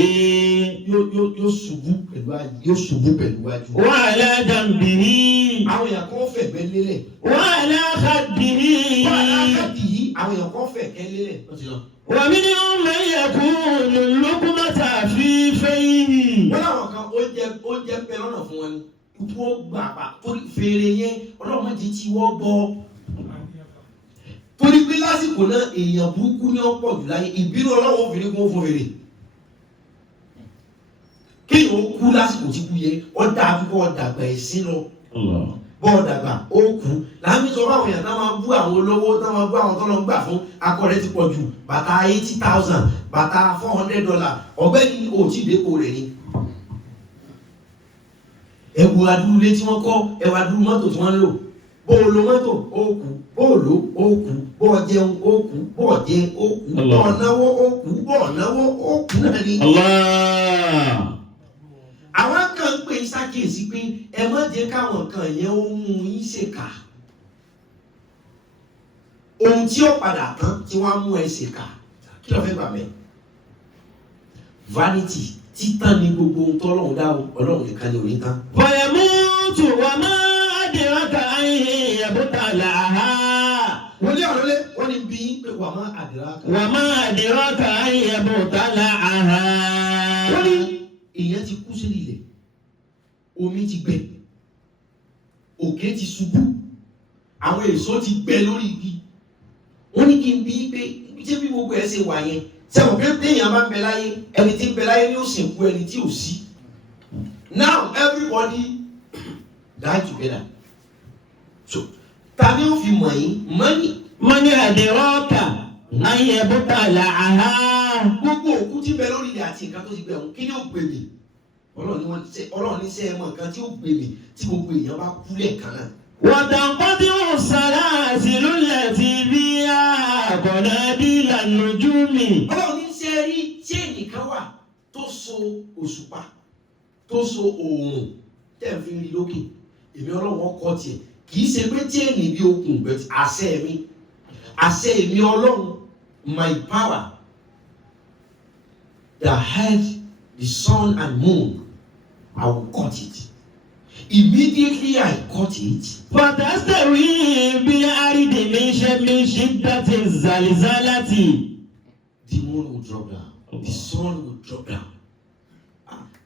yóò ṣubú pẹ̀lú wájú. وعلى جنبه. àwọn èèyàn kan fẹ̀gbẹ́ lélẹ̀. وعلى خده. wàhálàkàtì yìí àwọn èèyàn kan fẹ̀kẹ́ lélẹ̀. ومنهم من يكون اللقمة في فيه. wọ́n láwọn kan oúnjẹ pẹ́ lọ́nà fún wọn ni wọ́n gbà pa torí fèrè yẹn ọlọ́run má jẹ́ tí wọ́n gbọ́ torí pé lásìkò náà èèyàn burúkú ní ọ̀pọ̀ jù láyé ìbínú ọlọ́run obìnrin kún fún fèrè kéèyàn ó kú lásìkò tí kú yẹ ọ̀dà àdúgbò ọ̀dàgbà ẹ̀sìn lọ bọ́ọ̀ dàgbà ó kú láàmì sọ fáwọn èèyàn tá máa bú àwọn olówó tá máa bú àwọn tó lọ ń gbà fún akọ̀rẹ́ ti pọ̀ jù bàtà $80,000 bàtà $400 ọ̀gbẹ́ni òtí ìdẹ́kọ̀ rẹ̀ ni ẹ̀wù adúlé tí wọ́n kọ́ ẹ̀wù adúlé mọ́tò tí wọ́n lò bóò lo mọ́tò ó kú bóò lo ó kú bóò jẹun ó kú bóò jẹ ó kú bóò náwó ó kú bóò náwó ó kú náà ni. àwọn kan ń pè é ṣàkíyèsí pé ẹ má jẹ́ káwọn kan yẹn ó mú yín ṣèkà ohun tí ó padà tán tí wọ́n á mú ẹ ṣèkà kí ló fẹ́ gbà mẹ́ vanity títàn ní gbogbo ohun tó ọlọ́run dá ọlọ́run nìkan ní òní tán. Fayamutu wa ma adraka an yabtalaha. wọ́n ní ọ̀rọ̀ lé wọ́n ní bí pé wà má adraka. Wa ma adraka an yabtalaha. wọ́n ní èèyàn ti kú sílẹ̀ ilẹ̀ omi ti gbẹ òkè ti ṣubú àwọn èso ti gbẹ lórí igi wọ́n ní kí n bí pé ṣé bí gbogbo ẹ̀ ṣe wà yẹn sẹ́wọ̀n pé téèyàn bá ń bẹ láyé ẹni tí ń bẹ láyé ni ó sìnkú ẹni tí ò sí. Now everybody die together. So tàbí ó fi mọ̀ yín mọ́nì. Mọ́nì àdìrọ́kà ayé bùtàlà àhá. Gbogbo òkú tí bẹ lórí ilẹ̀ àti nǹkan tó ti gbẹ òun kí ni ó gbè mí? Ọlọ́run ní sẹ́ ẹmọ nǹkan tí ó gbè mí tí gbogbo èèyàn bá kú lẹ́ẹ̀kan náà. Wàtàǹkọ́tì ò sára àsìlúlẹ̀ ti bí àkọ́dá bí ìlànà ojú mi. Ọlọ́run ní sẹ́ rí tí ènìkan wà tó so òṣùpá tó so oòrùn tẹ̀ fi rí lókè èmi ọlọ́run ọkọ̀ tiẹ̀ kì í ṣe pé tí ènì bí okùn bẹ̀tì àṣẹ èmi ọlọ́run my power that held the sun and moon I will cut it. Immediately I cut it. Fatastawi bi ardi min shiddati zalzalati. The moon will drop down. The sun will drop down.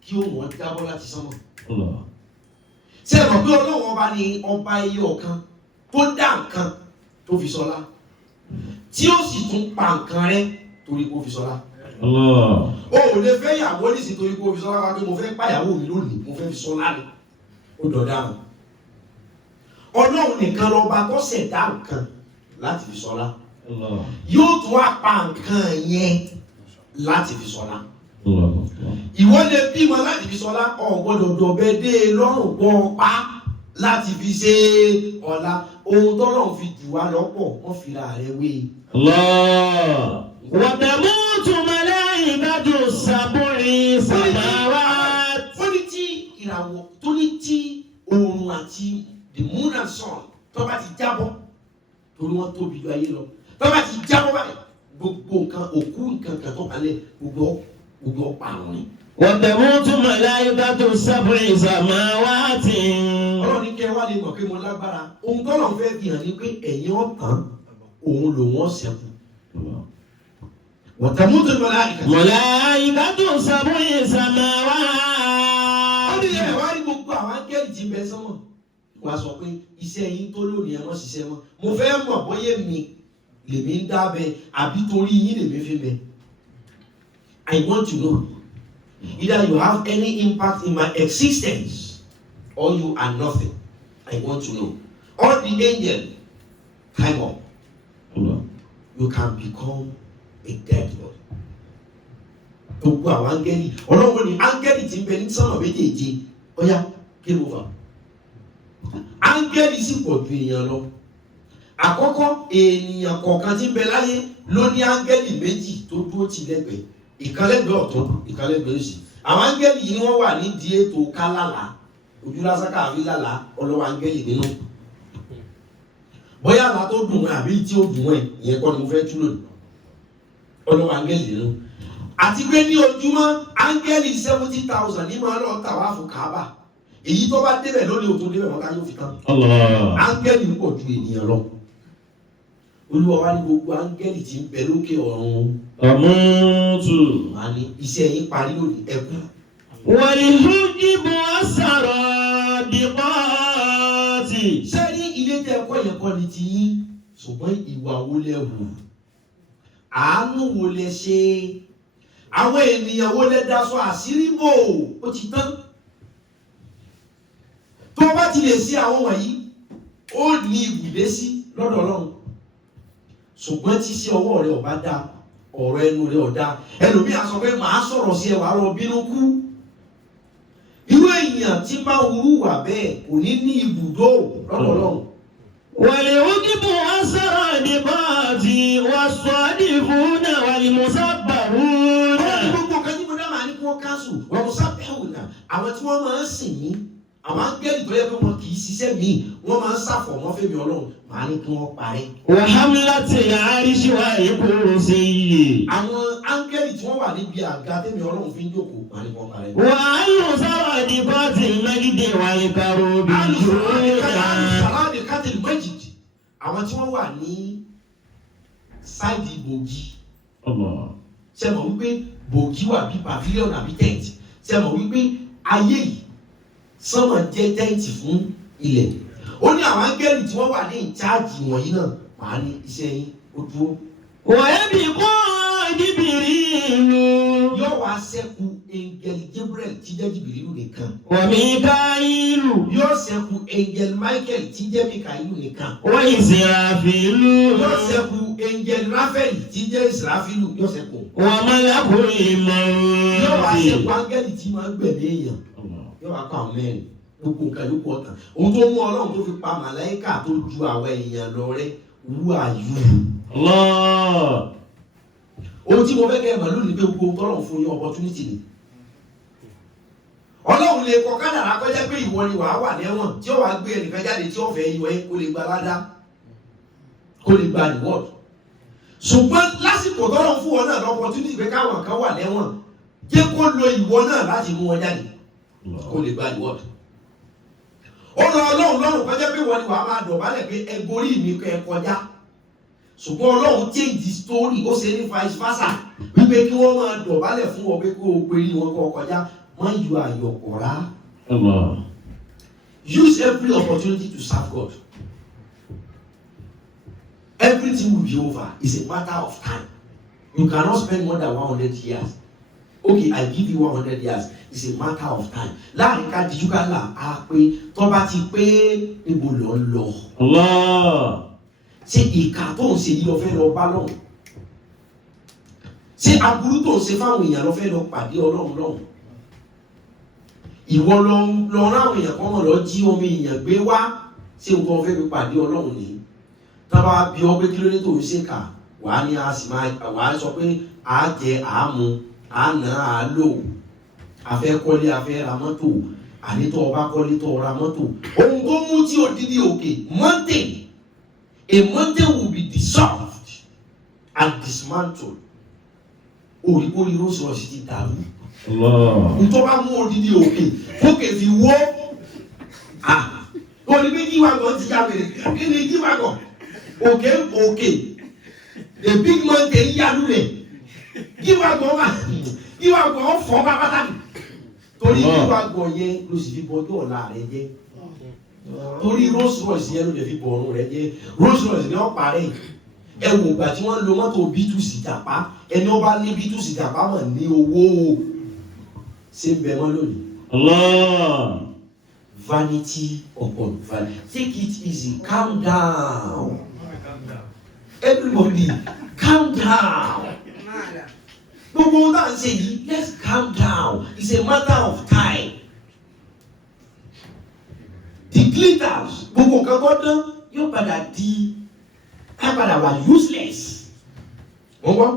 Kí òun wọn jábọ́ láti sánmọ̀. Ṣé ẹ mọ̀ pé ọlọ́run ọba ni ọba ẹyẹ ọ̀kan tó dá nǹkan tó fi sọlá tí ó sì tún pa nǹkan rẹ̀ torí kó fi sọlá. O ò lè fẹ́ ìyàwó nísìnyí torí kó fi sọlá wá pé mo fẹ́ pàyàwó mi lónìí mo fẹ́ fi sọlá ni ó dọ̀dá mi. Ọlọ́run nìkan lọ́ba tó ṣẹ̀dá nǹkan láti fi sọlá yóò tún wá pa nǹkan yẹn láti fi sọlá. Ìwọ lè bímọ láti fi sọlá ọ̀gbọ́dọ̀ dọ̀bẹ dé lọ́rùn pọ̀ pa láti fi ṣe ọ̀la ohun tọ́lọ́run fi jù wá lọ́pọ̀ wọ́n fi ra rẹ̀ wé. Wàtàmútù malaikatu sab'i samawat. Ó ní tí ìràwọ̀ tó ní tí oòrùn àti the moon and sun tó bá ti jábọ́ torí wọ́n tóbi ju ayé lọ tó bá ti jábọ́ báyìí gbogbo nǹkan òkú nǹkan kan tó balẹ̀ gbogbo ọ̀pá àrùn ni. Wàtàmútù malaikatu sab'i samawati. Ọlọ́run ní kẹ́ wá lè mọ̀ pé mo lágbára ohun tọ́lọ̀ fẹ́ fi hàn ní pé ẹ̀yin ọ̀tàn òun lòun ọ̀sẹ̀kù. Wàtàmútù malaikatu sab'i samawati. Ó ní ẹ̀ wá rí gbogbo àwọn áńgẹ́lì tí ń bẹ sánmọ̀ wá sọ pé iṣẹ́ yín tó lónìí ẹ̀ wọ́n ṣiṣẹ́ mọ́ mo fẹ́ mọ̀ bóyá mi lèmi ń dábẹ́ àbí torí yín lèmi fi bẹ. I want to know either you have any impact in my existence or you are nothing. I want to know. All the angels climb up. You can become a dead body. Gbogbo àwọn áńgẹ́lì ọlọ́run ni áńgẹ́lì tí ń bẹ ní sánmọ̀ méjèèjì ọ̀yá game over. Áńgẹ́lì sì pọ̀ ju èèyàn lọ. Àkọ́kọ́ ènìyàn kọ̀ọ̀kan tí ń bẹ láyé ló ní áńgẹ́lì méjì tó dúró tì lẹ́gbẹ̀ẹ́ ìkànlẹ́gbẹ̀ẹ́ ọ̀tún ìkànlẹ́gbẹ̀ẹ́ òsì. Àwọn áńgẹ́lì yìí ni wọ́n wà nídìí ètò kálálà ojú lásán káàbí lálá ọlọ́wọ́ áńgẹ́lì nínú. Bóyá àlá tó dùn àbí tí ó dùn ẹ̀ ìyẹn kọ́ ni mo fẹ́ tú lónìí ọlọ́wọ́ áńgẹ́lì nínú. Àti pé ní ojúmọ́ áńgẹ́lì 70,000 ní máa lọ tàwa fún Káàbà èyí tó bá débẹ̀ lónìí òtún débẹ̀ wọn ká yóò fi tán. Áńgẹ́lì ń pọ̀ ju ènìyàn lọ. Olúwa wá ní gbogbo áńgẹ́lì tí ń bẹ lókè ọ̀run. Àmútù. Wà ní iṣẹ́ yín parí lónìí ẹkú. Wàlí hújìbù àsàrọ̀ الصادقات. sẹ́ni ilé tẹ́ ẹ̀kọ́ yẹn kọ́ ni ti yín ṣùgbọ́n ìwà wo lẹ wù àánú wo lẹ ṣe àwọn ènìyàn wo lẹ daṣọ àṣírí bò ó ti tán tó bá ti lè ṣe àwọn wọ̀nyí ó ní ibùdé sí lọ́dọ̀ Ọlọ́run ṣùgbọ́n tí sí ọwọ́ rẹ ò bá dá ọ̀rọ̀ ẹnu rẹ ò dá ẹlòmíà sọ pé màá sọ̀rọ̀ sí ẹ wàá lọ bínú kú irú èèyàn tí máa wúrú wà bẹ́ẹ̀ kò ní ní ibùdó lọ́dọ̀ Ọlọ́run. والعجب الصادقات والصادقون والمصبرون. gbogbo kan tí mo dá màá ní kí wọ́n káṣù wọ́n mo sábẹ́wò náà àwọn tí wọ́n máa ń sìn mí àwọn áńgẹ́lì tó yẹ pé wọn kì í ṣiṣẹ́ mi wọ́n máa ń ṣàfọ̀mọ́ fẹ́mi Ọlọ́run màá ní kí wọ́n parẹ́. وحملة العرش والكرسي. àwọn áńgẹ́lì tí wọ́n wà níbi àga tẹ́mi Ọlọ́run fi ń jókòó màá ní kí wọ́n parẹ́. والصادقات المجد والكروب. sàlámì kátìlì méjìdì àwọn tí wọ́n wà ní sáìdì bògì ṣe mọ̀ wípé bògì wà bí pavilion àbí tent ṣe mọ̀ wípé ayé yìí sánmọ̀ jẹ́ tẹ́ǹtì fún ilẹ̀ ó ní àwọn áńgẹ́lì tí wọ́n wà ní ìcháàjì wọ̀nyí náà màá ní iṣẹ́ yín ó dúró. ويبقى جبريل. yóò wá ṣẹ́kù angel Gabriel tí jẹ́ Jibrilu nìkan. وميكائيل. yóò ṣẹ́kù angel Michael tí jẹ́ Mikailu nìkan. وإسرافيل. yóò ṣẹ́kù angel Raphael tí jẹ́ Israfilu yóò ṣẹ́kù. وملك الموت. yóò wá ṣẹ́kù áńgẹ́lì tí máa ń gbẹ̀mí èèyàn. yóò wá kọ́ àwọn mẹ́rin gbogbo nǹkan yóò pọ̀ tán. ohun tó mú Ọlọ́run tó fi pa màláíkà tó ju àwọn èèyàn lọ rẹ́ wú àyù. Allah. ohun tí mo fẹ́ kẹ́ ẹ mọ̀ lónìí pé gbogbo tọ́lọ̀ fún yín opportunity ni. Ọlọ́run lè kọ kádàrá kọjá pé ìwọ ni wàá wà lẹ́wọ̀n tí ó wàá gbé ẹnìkan jáde tí ó fẹ́ yọ ẹ́ kó lè gba ládá kó lè gba reward. ṣùgbọ́n lásìkò tọ́lọ̀ fún wọn náà lọ opportunity pé káwọn kan wà lẹ́wọ̀n jẹ́ kó lo ìwọ náà láti mú wọn jáde kó lè gba reward. ó lọ Ọlọ́run lọ́rùn kọjá pé wọ́n ni wàá máa dọ̀bálẹ̀ pé ẹ gorí mi kẹ́ ẹ kọjá. ṣùgbọ́n Ọlọ́run change story ó ṣe ní vice versa wípé kí wọ́n máa dọ̀bálẹ̀ fún ọ pé kó o pè ní wọn kọ́ kọjá wọ́n yọ àyọ̀kọ̀rá. Use every opportunity to serve God. Everything will be over. It's a matter of time. You cannot spend more than 100 years. Okay, I give you 100 years. It's a matter of time. Láàrin ká dijú ká là á pé tó bá ti pé níbo lọ lọ. Allah. Ṣé ìkà tó ń ṣe yìí lọ fẹ́ lọ bá lọ́hùn? Ṣé aburú tó ń ṣe fáwọn èèyàn lọ fẹ́ lọ pàdé Ọlọ́run lọ́hùn? Ìwọ lọ ráwọn èèyàn kan mọ̀ lọ jí omi èèyàn gbé wá ṣé nǹkan fẹ́ fi pàdé Ọlọ́run ni? Tábà bí ọ pé kí ló dé tó ń ṣèkà wàá ní a sì máa wàá sọ pé à jẹ àámu àná àálò àfẹ́ kọ́lé àfẹ́ ra mọ́tò ànítọ́ ọba kọ́lé tó ra mọ́tò. Ohun tó mú tí odidi òkè mountain. A mountain will be dissolved and dismantled. Òrìkórí Rolls Royce ti dàrú. Ntọ́ bá mú odidi òkè fókè fi wó. Orí bí jíwàgọ̀ ti yá bèrè. Kí ni jíwàgọ̀? Òkè the big mountain yálù rẹ̀. Jíwàgọ̀ fọ́ pápátá. Torí jíwàgọ̀ yẹn ló sì fi bọ́jú ọ̀la rẹ̀ jẹ́. Torí Rolls Royce yẹn ló lè fi bọ̀ ọ̀run rẹ̀ jẹ́. Rolls Royce ni wọ́n parẹ́ ẹ wò gbà tí wọ́n lo mọ́tò B2C Jàpá ẹni ọba ní B2C Jàpá mọ̀ ní owó ṣé ń bẹ mọ́ lónìí. Allah. Vanity upon vanity. Take it easy, calm down. Everybody, calm down. Gbogbo ohun tá à ń ṣe yìí, let's calm down. It's a matter of time. The glitters, gbogbo nǹkan gbọ́dọ̀ yóò padà di kápadà wà useless. Wọ́n gbọ́.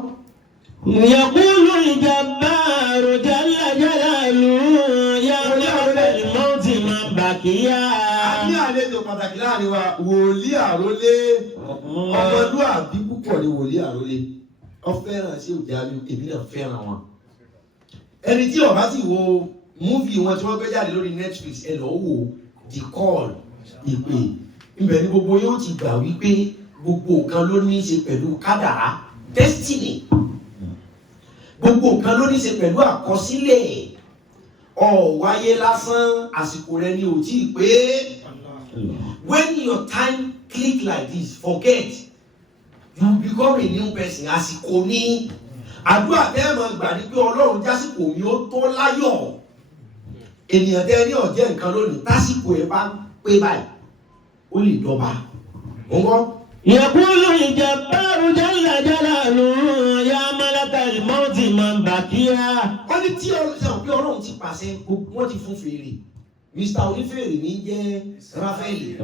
Yaqulu al-jabbaru jalla jalaluhu ya rabbal mawti ma baqiya. A ní àlejò pàtàkì láàrin wa wòlíì àrólé ọmọlúwàbí púpọ̀ ni wòlíì àrólé. Ó fẹ́ràn sí òjá mi èmi náà fẹ́ràn wọn. Ẹni tí ó bá sì wo múfì wọn tí wọ́n gbé jáde lórí Netflix ẹ lọ wò The Call ìpè. Ibẹ̀ ni gbogbo yóò ti gbà wípé gbogbo nǹkan ló ní í ṣe pẹ̀lú kádàrá destiny gbogbo nǹkan ló ní í ṣe pẹ̀lú àkọsílẹ̀ wáyé lásán àsìkò rẹ ni ò tí ì pé. When your time click like this, forget, you become a new person. Àsìkò ní àdúrà tẹ́ ẹ máa gbà ní pé Ọlọ́run jásìkò mi ó tó láyọ̀. Ènìyàn tẹ́ ní ọ̀jẹ́ nǹkan lónìí tásìkò ẹ bá pé báyìí ó lè dọba. يقول الجبار جل جلاله يا ملك الموت من بقي. Wọ́n ní tí Ọlọ́run ti pàṣẹ wọ́n ti fún fèrè. Mr. Onífèrè ní jẹ́ Ráfẹ́lì.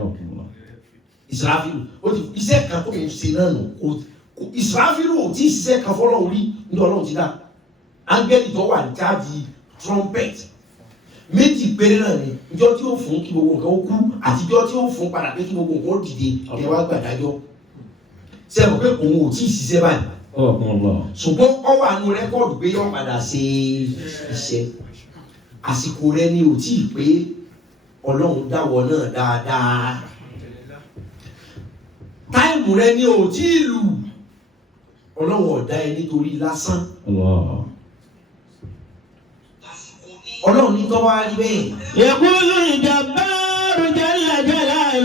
Ìsìráfílù ó ti iṣẹ́ kan tó ń ṣe náà nù. Ìsìráfílù ò tí ì ṣiṣẹ́ kan fọ́lọ́run rí ní Ọlọ́run ti dá. Áńgẹ́lì tó wà ní cháàjì trumpet. Méjì péré náà ni ìjọ tí ó fún kí gbogbo nǹkan ó kú àti ìjọ tí ó fún padà pé kí gbogbo nǹkan ó dìde ẹ wá gbàdájọ́. Ṣé ẹ mọ̀ pé òun ò tí ì ṣiṣẹ́ báyìí? Ṣùgbọ́n ọ wà nù rẹ́kọ̀dù pé yọ padà ṣe iṣẹ́. Àsìkò rẹ ni ò tí ì pé Ọlọ́run dáwọ́ náà dáadáa. Táìmù rẹ ni ò tí ì lù Ọlọ́run ọ̀dá ẹ nítorí lásán. Ọlọ́run ní tọ́wọ́ rí bẹ́ẹ̀. يقول الجبار جل جلاله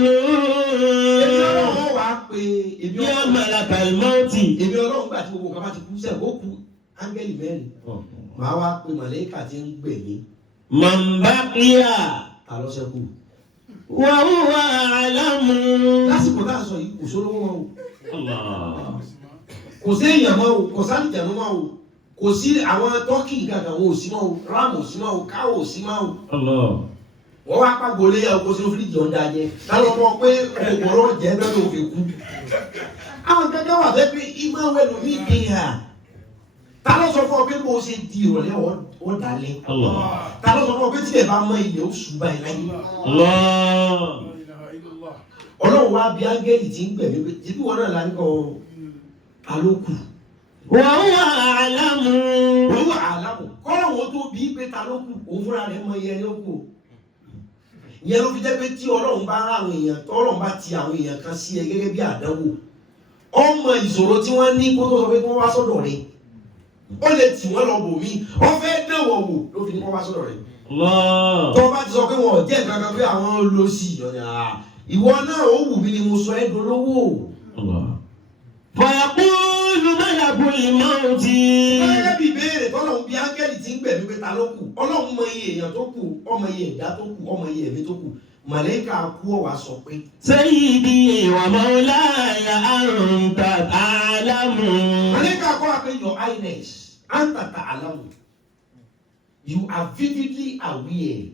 Èmi Ọlọ́run wá pé يا ملك الموت. Èmi Ọlọ́run gbà tí gbogbo nǹkan bá ti kú sẹ́ẹ̀ ó kú áńgẹ́lì mẹ́rin. Màá wá pe màlẹ́kà tí ń gbẹ̀mí. من بقي Ta ló ṣẹ́kù? وهو أعلم. Lásìkò tá a sọ yìí kò sólówó mọ́ o. Kò sí èèyàn mọ́ o, kò sálìjẹ̀nu mọ́ o. Kò sí àwọn tọ́kì kankan wọn ò sí mọ́ o, ráàmù ò sí mọ́ o, káwọ̀ ò sí mọ́ o. Wọ́n wá pàgọ́ léyà oko sínú fíríjì ọ̀dà jẹ. Lálọ́ mọ̀ pé ògbóró jẹ́ náà ló fi kú. Àwọn kankan wà fẹ́ pé ìmọ̀ wẹ̀lú mi dé hà. Ta ló sọ fún ọ pé bó o ṣe di ìrọ̀lẹ́ ó dalẹ̀? Ta ló sọ fún ọ pé tí ẹ bá mọ ilẹ̀ ó ṣù báyìí láyé? Ọlọ́run wá bí áńgẹ́lì tí ń gbẹ̀mí pé ibi wọn náà la ní kọ́ alókù. وهو أعلم. Òun àlámù kọ́lọ̀ wọn tó bí pé ta ló kù òun fúnra rẹ̀ mọ iye ẹni ó kù. Ìyẹn ló fi jẹ́ pé tí Ọlọ́run bá rá àwọn èèyàn tọ́lọ́run bá ti àwọn èèyàn kan sí ẹ gẹ́gẹ́ bí àdánwò. Ọmọ ìṣòro tí wọ́n ní kó tó sọ pé kí wọ́n wá sọ́dọ̀ rẹ̀. Ó lè tì wọ́n lọ bò mí. Wọ́n fẹ́ dẹ̀wọ̀ wò ló fi ní kó wá sọ́dọ̀ rẹ̀. Tó bá ti sọ pé wọn ò jẹ́ kankan pé àwọn olóṣì ìwọ náà ó wù mí ni mo sọ ẹ́ dolówó. فيقول ملك الموت. Gẹ́gẹ́ bí ìbéèrè tọ́lọ́run bí áńgẹ́lì tí ń gbẹ̀mí pé ta ló kù. Ọlọ́run mọ iye èèyàn tó kù, ọmọ iye ẹ̀dá tó kù, ọmọ iye ẹ̀mí tó kù. Màlẹ́kà kú ọ̀wá sọ pé. سيدي ومولاي أنت تعلم. Màlẹ́kà kọ́ wa pé your highness anta ta'lamu. You are vividly aware.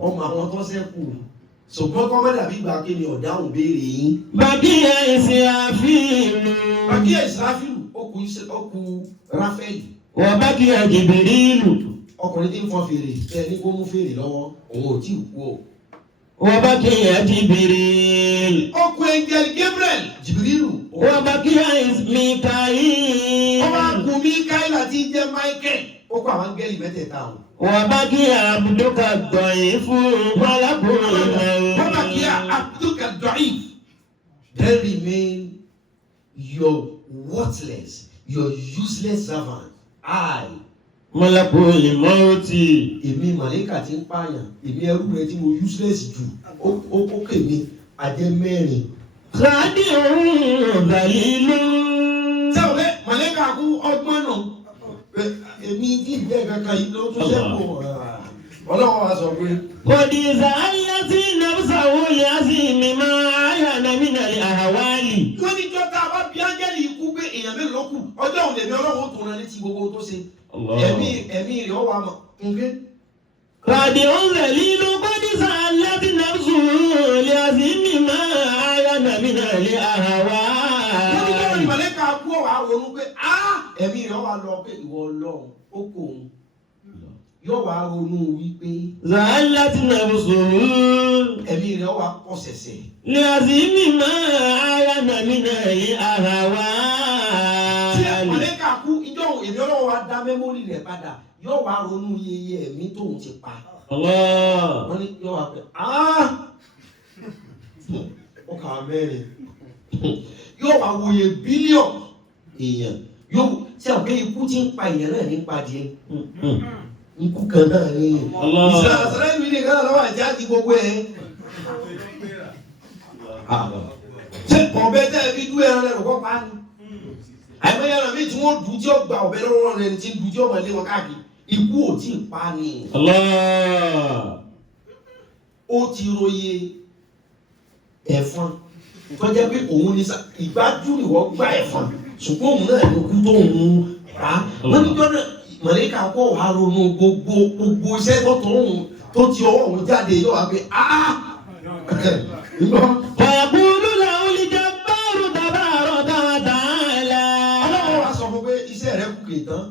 Ọmọ àwọn tó ṣẹ́kù. Ṣùgbọ́n kọ́ mẹ́ta bí gbà kí ni ọ̀dáhùn béèrè yín. بقي إسرافيل. Bàkí Ìsráfílù ó kù Ráfẹ́lì. وبقي جبريل. Ọkùnrin tí ń fọn fèrè tẹ ní kó mú fèrè lọ́wọ́ òun ò tí ì kú o. وبقي جبريل. Ó kù Angel Gabriel Jìbìrìlù. وبقي ميكائيل. Ó wá kù Míkáílà tí ń jẹ́ Michael. Ó kù àwọn áńgẹ́lì mẹ́tẹ̀ẹ̀ta o. وبقي عبدك الضعيف ملك الموت. وبقي عبدك الضعيف. Then remain your worthless, your useless servant. I. ملك الموت. Èmi màlẹ́kà tí ń pààyàn. Èmi ẹrú rẹ tí mo useless jù. Ó kè mí ajẹ́ mẹ́rin. خادع ذليل. Sẹ́wọ̀n pé màlẹ́kà kú ọgbọ́n náà. Èmi tí ìjẹ́ kankan yìí ló tún ṣẹ́kù. Ọlọ́run wa sọ pé. قد زعلت نفسه العظيم ما عين من الأهوال. Wọ́n ní jọ́ta bá bí áńgẹ́lì ikú pé èèyàn mélòó kù. Ọjọ́ òun lèmi Ọlọ́run tó rán létí gbogbo tó ṣe. Ẹ̀mí rẹ̀ ọwọ́ àmọ̀. خادع ذليل قد زعلت نفسه العظيم ما عين من الأهوال. Wọ́n ní jọ́ta ní màlẹ́kà kú ọ̀wá ronú pé ẹ̀mí rẹ̀ ọwọ́ lọ pé ìwọ Ọlọ́run ó kò òun. Yóò wá ronú wípé. زعلت نفسه Ẹ̀mí rẹ̀ ọwọ́ kọ̀ ṣẹ̀ṣẹ̀. العظيم ما عين من الأهوال. Tí màlẹ́kà kú ìjọ èmi Ọlọ́run wa dá mẹ́mórì rẹ̀ padà yóò wá ronú iye ẹ̀mí tóun ti pa. Wọ́n ní yóò wá pé ó kà á mẹ́rin. Yóò wá wòye bílíọ̀nù èèyàn yóò ṣe àwọn pé ikú tí ń pa èèyàn náà nípa díẹ̀. ikú kan náà ni ìsirasirẹ́ mi nìkan lọ́wọ́ àjá ti gbogbo ẹ̀. ṣé ọ̀bẹ tẹ́ ẹ fi dú ẹran lẹ́nu kọ́ pa ni àìmọye ẹran mi tí wọ́n dùn tí ó gba ọ̀bẹ lọ́wọ́ rẹ̀ tí ń dùn tí ó mọ̀ lé wọn káàkiri ikú ò tí ì pa ni. ó ti roye ẹ̀fọn tó jẹ́ pé òun ní ìgbájú ni wọ́n gbá ẹ̀fọn ṣùgbọ́n òun náà ní kú tó ń pa wọ́n ní jọ́nà mọ̀lẹ́kà kó wàá ronú gbogbo iṣẹ́ tó ti ọwọ́ òun jáde yóò wá pé Fàkúlù làwọn olùjẹ́bárù tàbárọ̀ dáadáa. Ọlọ́run wa sọ fún pé iṣẹ́ rẹ̀ kù kì í tán.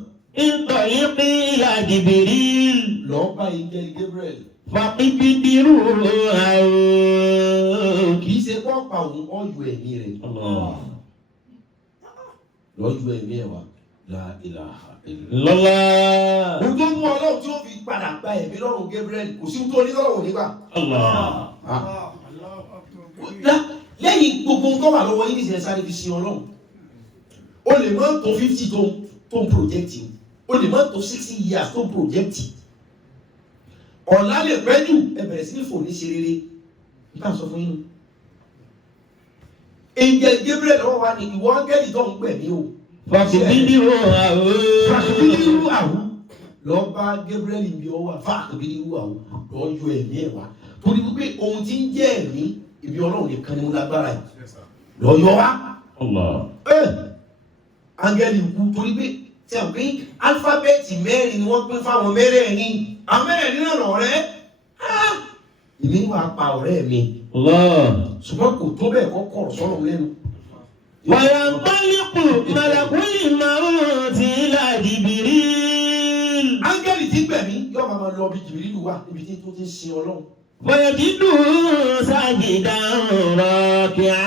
Ìtọ̀ yìí pín ìlà Jibril. Lọ́ọ́ bá Angel Gabriel. Fàkíbídìrú àrùn. Kì í ṣe pọ́pà òun ọ̀yọ̀ ẹ̀mí rẹ̀. Lọ́jọ́ ẹ̀mí ẹ̀ wá. La ilaha illallah. Ohun tó mú Ọlọ́run tí ó fi padà gba ẹ̀mí lọ́rùn Gabriel kò sí ohun tó ní lọ́rùn nígbà. Lẹ́yìn gbogbo tó wà lọ́wọ́ yìí nìṣẹ́ sáré fi sin Ọlọ́run. O lè má tó 50 tó ń project. O lè má tó 60 years tó ń project. Ọ̀la lè pẹ́ jù ẹ bẹ̀rẹ̀ sí ní fò ní ṣe rere. Nígbà sọ fún yín. Angel Gabriel lọ́wọ́ wa ni ìwọ áńgẹ́lì tó ń gbẹ̀mí o. Fàkíbídìrú àrùn. Fàkíbídìrú àrùn. Lọ bá Gabriel ibi ọwọ́ fàkíbídìrú àrùn lọ yọ ẹ̀mí ẹ̀ wá. Torí wípé ohun tí ń jẹ́ ẹ̀mí ibi Ọlọ́run nìkan ni mo lágbára yìí. Lọ yọ wá. Áńgẹ́lì kú torí pé tí a pín alifábẹ́ẹ̀tì mẹ́rin ni wọ́n pín fáwọn mẹ́rẹ̀ẹ̀rin. Àwọn mẹ́rẹ̀ẹ̀rin náà lọ̀rẹ́. Èmi wà pa ọ̀rẹ́ mi. Ṣùgbọ́n kò tó bẹ́ẹ̀ kọ́ kọ̀rọ̀ sọ́nà lẹ́nu. Wàyàntálíkù màlàkùlì màrúntì ìlà Jibril. Áńgẹ́lì tí gbẹ̀mí yóò máa lọ bí Jibril wà níbi tí tó ti ń sin Ọlọ́run. Wàyàjídù sàjìdá rọ̀kìá.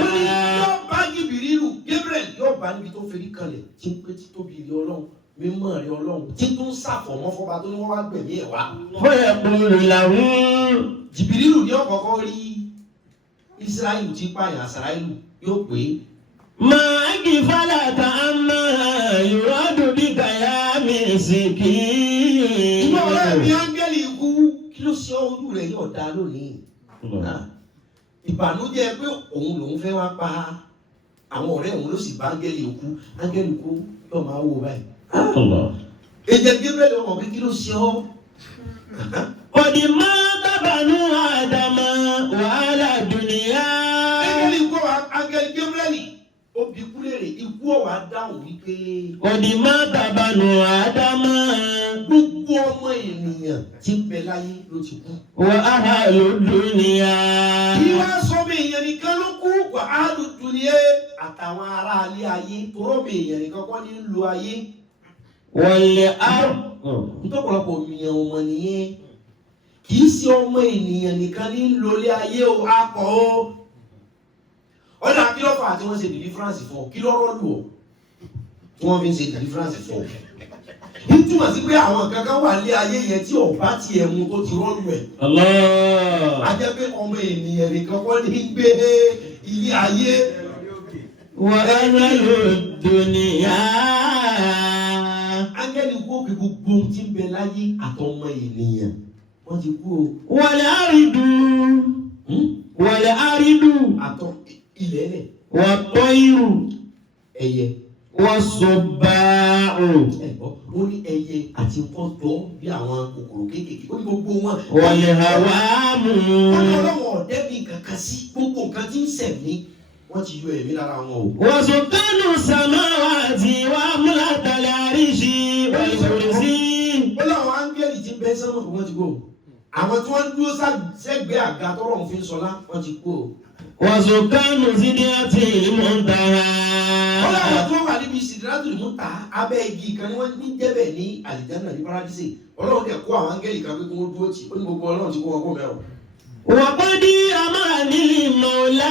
Wọ́n ní yóò bá Jibril Gabriel yóò bá níbi tó ferí kalẹ̀ tí ń pé títóbi ilé Ọlọ́run mímọ́ rẹ̀ Ọlọ́run tí tó ń sàfọ̀mọ́ fọba tó ní wọ́n wá gbẹ̀mí ẹ̀ wá. Wàyàkùlù làwọn. Jibril ní ọ̀kọ̀ọ̀kọ̀ rí Israẹli tí pààyàn Àsàráìlù yóò pé. Máa kì fálàtà àmà ìrọ́dù bí kàyà mi sì kí. Ìwọ ọ̀rẹ́ mi áńgẹ́lì ikú kí ló ṣe ojú rẹ̀ yóò dá lónìí. Ìbànújẹ́ pé òun lòun fẹ́ wá pa àwọn ọ̀rẹ́ òun ló sì bá áńgẹ́lì ikú. Áńgẹ́lì ikú yóò máa wò báyìí. Angel Gabriel ọmọ pé kí ló ṣe ọ́. Òdì máa tábànú àdàmà wàhálà dùnìyà. Angel Gabriel ó bi kú léèrè ikú ọ̀wá dáhùn wípé. Òdì máa tábànú àdàmà. Gbogbo ọmọ ènìyàn tí ń bẹ láyé ló ti kú. Wàhálà dùnìyà. Kí wá sọ́mọ èèyàn nìkan ló kú wàhálà dùnìyà àtàwọn ará ilé ayé torọ́mọ èèyàn nìkan kọ́ ní lo ayé. Wọ̀lẹ̀ àrùn. Ntọ́pọ̀lọpọ̀ ènìyàn ọmọ nìyẹn. Kì í ṣe ọmọ ènìyàn nìkan ní lólé ayé o akọ o. Ọ̀nà kílọ̀fà àti wọ́n ṣe deliverance fún ọ kí lọ́rọ́ lù ọ́ tí wọ́n fi ń ṣe deliverance fún ọ. Ìtumọ̀ sí pé àwọn kankan wà ní ayé yẹn tí ọ̀bá ti ẹ̀mú tó ti rọ́lù ẹ̀. A jẹ́ pé ọmọ ènìyàn nìkan kọ́ ní gbé ilé ayé. Wàhálà dùnìyà. Áńgẹ́lì kú òkè gbogbo ohun tí ń bẹ láyé àtọmọ ènìyàn wọ́n ti kú o. Wàlẹ̀ àrídù. Wàlẹ̀ àrídù. Àtọ ilẹ̀ lẹ̀. Wàtọ́ irú. Ẹyẹ. Wàsọ̀bàrù. Ẹ̀gbọ́n ó ní ẹyẹ àti pọ́tọ́ bí àwọn kòkòrò kéékèèké ó ní gbogbo wọn. Wàlẹ̀ hàwámù. Wọ́n ní ọlọ́wọ́ ọ̀dẹ́bí kankan sí gbogbo nǹkan tí ń sẹ̀mí wọ́n ti yọ ẹ̀mí lára wọn o. Wàsùnkánù sàmáwàtì wà múlátàlẹ̀ àríṣì wàlùkùrùsí. Ó láwọn áńgẹ́lì tí ń bẹ sánmọ̀ wọ́n ti kú. Àwọn tí wọ́n dúró sẹ́gbẹ̀ẹ́ àga tọ́rọ̀ ń fi sọlá wọ́n ti kú o. Wàsùnkánù sídíàtì ìmọ̀ntàrà. Ó láwọn tó wà níbi Sidratul Muntaha abẹ́ igi kan ni wọ́n ní jẹ́bẹ̀ ní àlìjánnà ní Paradísè. Ọlọ́run dẹ̀ kó àwọn áńgẹ́lì kan pé kí wọ́n dúró tì ó ní gbogbo Ọlọ́run ti kó wọn kó mẹ́rọ. Wàpọ́dí àmàlí mọ̀ọ́lá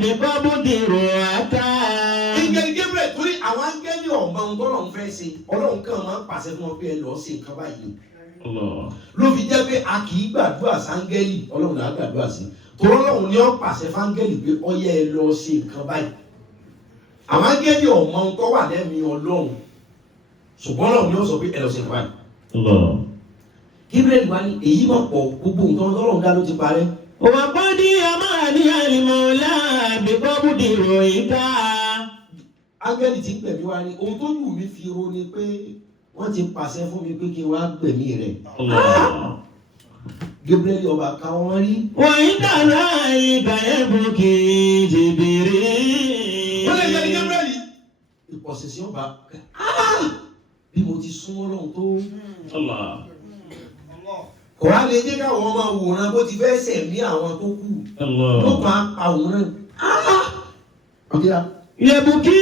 bíkọ́bùdì rọ̀ọ́ká. Angel Gabriel torí àwọn áńgẹ́lì ọ̀mọ ohun tó lọ́n fẹ́ ṣe Ọlọ́run kan máa ń pàṣẹ fún wọn pé ẹ lọ́ọ́ ṣe nǹkan báyìí. Ló fi jẹ́ pé a kì í gbàdúrà sáńgẹ́lì Ọlọ́run là á gbàdúrà sí. Torí Ọlọ́run ni ó pàṣẹ fáńgẹ́lì pé ó yẹ ẹ lọ́ọ́ ṣe nǹkan báyìí. Àwọn áńgẹ́lì ọ̀mọ ohun tó wà lẹ́mìí Ọlọ́run ṣùgbọ́n Ọlọ́run ni ó sọ pé ẹ lọ́ọ́ ṣe nǹkan báyìí. Gabriel wá ní èyí mọ̀ pọ̀ gbogbo nǹkan tọ́lọ́run dá ló ti parẹ́. وقد أمرني المولى بقبض روحك. Áńgẹ́lì tí ń gbẹ̀mí wá ní ohun tó lù mí fi ro ni pé wọ́n ti pàṣẹ fún mi pé kí n wá gbẹ̀mí rẹ̀. Gabriel ọba ká wọn rí. وإن ذلك يبكي جبريل. Wọ́n lè yẹ ní Gabriel. Ìpọ̀sẹ̀sẹ̀ ọba bí mo ti súnmọ́ lọ́hùn tó. Kò wá lè jẹ́ káwọn ọmọ àwòrán bó ti fẹ́ sẹ̀mí àwọn tó kù. Ló pa àwòrán. يبكي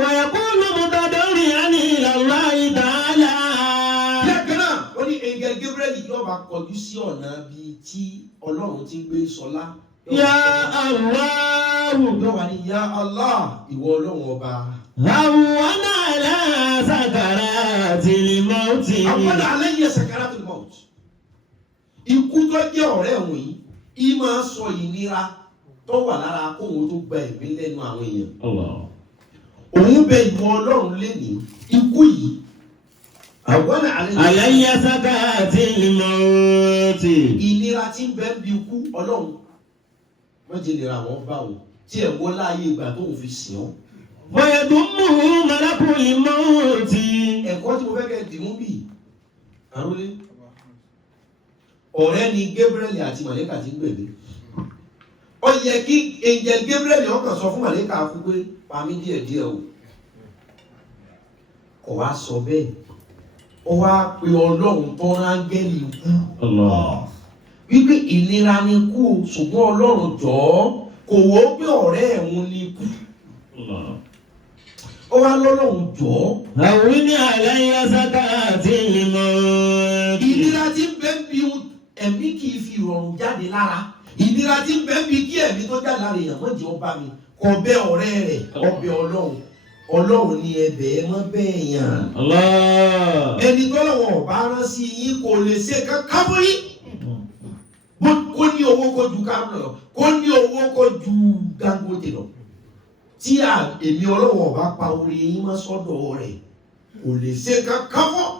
ويقول متضرعا إلى الله تعالى. Lẹ́ẹ̀kan náà, wọ́n ní Angel Gabriel yóò bá kọjú sí ọ̀nà bíi tí Ọlọ́run ti gbé sọlá. Ya Allah. Yóò wá ní Ya Allah, ìwọ Ọlọ́run ọba. هون على سكرات الموت. Àwọn alẹ́ yẹ sakaratul maut. Ikú tó jẹ́ ọ̀rẹ́ òun yìí, í máa sọ ìnira tó wà lára kóhun tó gba ẹ̀mí lẹ́nu àwọn èèyàn. Òun bẹ ìwọ Ọlọ́run lénìí, ikú yìí. Àwọn alẹ́ yẹ sakaratil maut. Ìnira tí ń bẹ ń bi ikú Ọlọ́run. Wọ́n jẹ́ ìnira àwọn bá wọn tí ẹ̀ wọ́n láàyè ìgbà tó ń fi sìn ọ́. ويضمه ملك الموت. Ẹ̀kọ́ tí mo fẹ́ kẹ́ dìmú bì àrólé. Ọ̀rẹ́ ni Gabriel àti Màlẹ́kà ti ń gbẹ̀mí. Ó yẹ kí Angel Gabriel ọkàn sọ fún Màlẹ́kà fún pé pa mí díẹ̀díẹ̀ o. Kò wá sọ bẹ́ẹ̀. Ó wá pe Ọlọ́run tó rángẹ́lì ikú. Wípé ìnira ni ikú ṣùgbọ́n Ọlọ́run jọ̀ọ́ kò wò ó pé ọ̀rẹ́ ẹ̀hún ni ikú. Ó wá lọ́lọ́run jọ̀ọ́. هون علي سكرات الموت. Ìnira tí ń bẹ ń bi ẹ̀mí kì í fi ìrọ̀rùn jáde lára. Ìnira tí ń bẹ ń bi kí ẹ̀mí tó jáde lára èèyàn mọ̀ jẹ́ ọba mi. Kò bẹ ọ̀rẹ́ rẹ̀, ọbẹ̀ Ọlọ́run. Ọlọ́run ni ẹbẹ̀ ẹ mọ́ bẹ́ẹ̀ yàn. Ẹni tó lọ́wọ́ ọ̀bá rán sí yín kò lè ṣe kankan fún yín. Kó ní owó kó ju Kánò lọ, kó ní owó kó ju Dangote lọ. Tí èmi Ọlọ́run ọba pa orí yín mọ́ sọ́dọ̀ rẹ̀ kò lè ṣe kankan fún.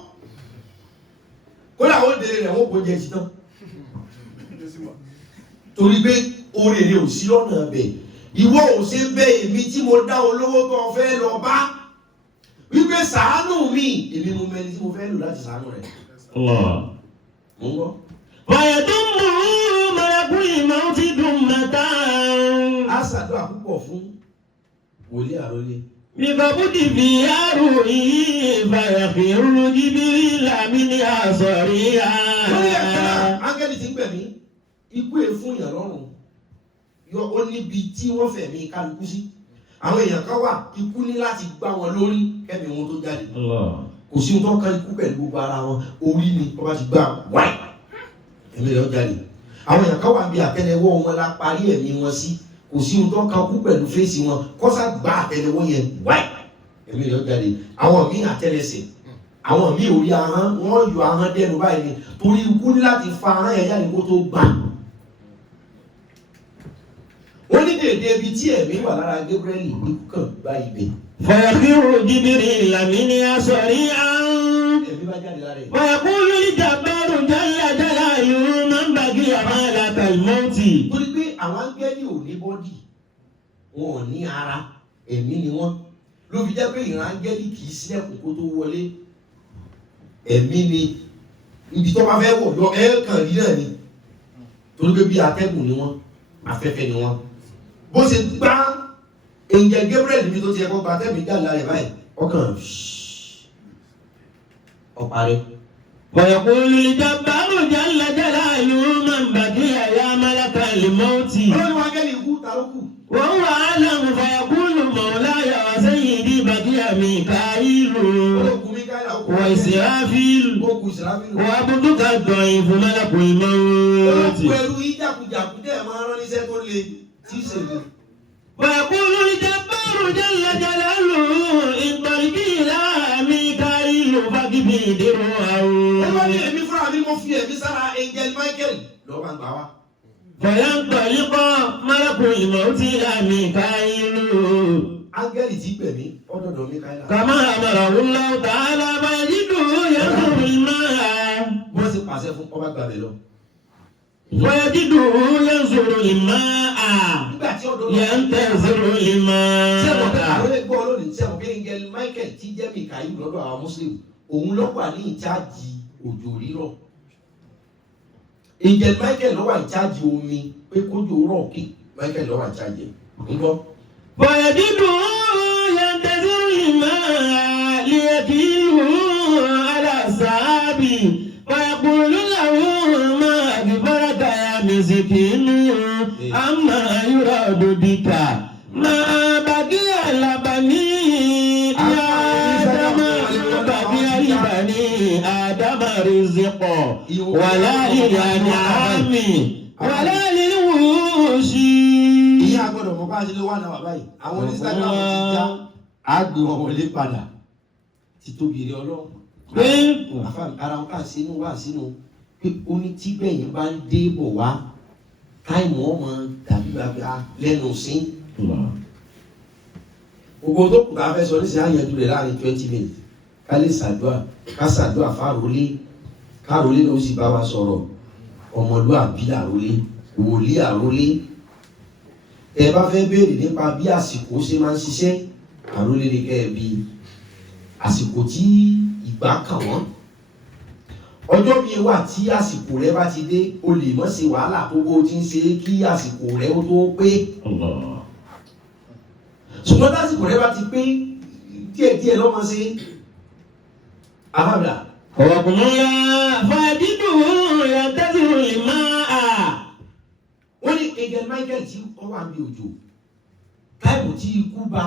Kódà ó délé rẹ̀ wọ́n kò jẹ sí tán. Torí pé orí rẹ̀ ò sí lọ́nà bẹ̀. Ìwọ ò ṣe bẹ́ẹ̀ èmi tí mo dá olówó tó fẹ́ lọ bá. Wípé ṣàánú mi, èmi mo mẹ́ni tí mo fẹ́ lò láti ṣàánú rẹ̀. Mo ń gbọ́. ويضمه ملك الموت ضمة. A ṣàdúrà púpọ̀ fún wòlíì àrólé. بقبض فيها روحي فيخر جبريل من أصرها. Lórí ẹ̀ka náà, áńgẹ́lì ti ń gbẹ̀mí. Ikú è fún èèyàn lọ́rùn. Yọ ó níbi tí wọ́n fẹ̀mí kálukú sí. Àwọn èèyàn kan wà, ikú ní láti gbá wọn lórí kẹ́mi wọn tó jáde. Kò sí ohun tó kan ikú pẹ̀lú gbogbo ara wọn. Orí ni wọ́n bá ti gbá wáì. Ẹ̀mí rẹ̀ ó jáde. Àwọn èèyàn kan wà bí àtẹ́lẹwọ́ wọn la parí ẹ̀mí wọn sí. Kò sí ohun tó kan kú pẹ̀lú fèsì wọn. Kọ́sà gbá àtẹ́lẹwọ́ yẹn wáì. Ẹ̀mí rẹ̀ ó jáde. Àwọn míì àtẹ́lẹsẹ̀. Àwọn míì orí ahọ́n wọ́n yọ ahọ́n dẹnu báyìí ni. Torí ikú ní láti fa ahọ́n yẹn jáde kó tó gbà. Wọ́n ní dèdè ibi tí ẹ̀mí wà lára Gabriel ikú kan bá ibẹ̀. فيخر جبريل من أصرها. Ẹ̀mí bá jáde lára ẹ̀. ويقول الجبار جل جلاله من بقي ملك الموت. Torí pé àwọn áńgẹ́lì ò ní bọ́dì, wọn ò ní ara, ẹ̀mí ni wọ́n. Ló fi jẹ́ pé ìran áńgẹ́lì kì í sílẹ̀kùn kó tó wọlé. Ẹ̀mí ni ibi tó bá fẹ́ wọ̀ lọ ẹ̀ẹ̀kan rí náà ni. Torí pé bí atẹ́gùn ni wọ́n, afẹ́fẹ́ ni wọ́n. Bó ṣe gbá Angel Gabriel níbi tó ti ẹ̀kọ́ gba atẹ́gùn jáde lára ẹ̀ báyìí, ọkàn ọ̀parẹ́. ويقول الجبار جل جلاله من بقي يا ملك الموت. Ọlọ́run áńgẹ́lì ikú ta ló kù. وهو أعلم فيقول مولاي وسيدي بقي ميكائيل وإسرافيل وعبدك الضعيف ملك الموت. ويقول الجبار جل جلاله انطلق إلى ميكائيل فاقبل روحه. فينطلق ملك الموت إلى ميكائيل áńgẹ́lì tí gbẹ̀mí ọ̀dọ̀dọ̀ Míkáílà. كما أمره الله تعالى فيجده ينظر الماء wọ́n sì pàṣẹ fún ọba gbàgbé lọ. ويجده ينظر الماء nígbà tí ọ̀dọ̀ ينتظر الماء. sẹ́wọ̀n pé àwọn ẹgbẹ́ olóòní sẹ́wọ̀n pé Angel Michael tí jẹ́ Mikael lọ́dọ̀ àwọn Muslim òun ló wà ní ìjáàjì òjò rírọ̀. Angel Michael ló wà ìjáàjì omi pé kójò rọ̀ kí Michael ló wà ìjáàjì ńgbọ́. فيجده ينتظر الماء ليكيله على السحاب ويقول له ما أكبرك يا مسكين أما يراد بك ما بقي لبني آدم بقي لبني آدم رزق ولا للأنعام ولا للوحوش. ìyá gbọ́dọ̀ mọ̀ bá a ṣe lè wà náà báyìí àwọn ní Instagram ti já àgbè wọn wọlé padà ti tóbi rí Ọlọ́run. ara wọn kà sínú wà sínú pé oní tí gbẹ̀yìn bá ń dé bọ̀ wá táìmù ọmọ tàbí bàbá lẹ́nu sí. gbogbo tó kù ká fẹ́ sọ ní sẹ́yìn àyànjú rẹ̀ láàrin 20 minutes ká lè ṣàdúrà ká ṣàdúrà fárólé kárólé ló sì bá wa sọ̀rọ̀ ọmọlúwàbí àrólé wòlíì àrólé. ẹ bá fẹ́ béèrè nípa bí àsìkò ṣe máa ń ṣiṣẹ́ àrólé ní kẹ́ ẹ bí àsìkò tí ìgbà kàn wọ́n. ọjọ́ bíi wà tí àsìkò rẹ bá ti dé o lè mọ̀ ṣe wàhálà tó bó ti ń ṣe kí àsìkò rẹ ó tó pé. ṣùgbọ́n tásìkò rẹ bá ti pé díẹ̀díẹ̀ lọ́mọ sí àbábà. ọ̀kùnrin fàdídù yàtẹ́sùn lè máa. wọ́n ní Angel Michael tí wọ́n wà ní òjò táìpù tí ikú bá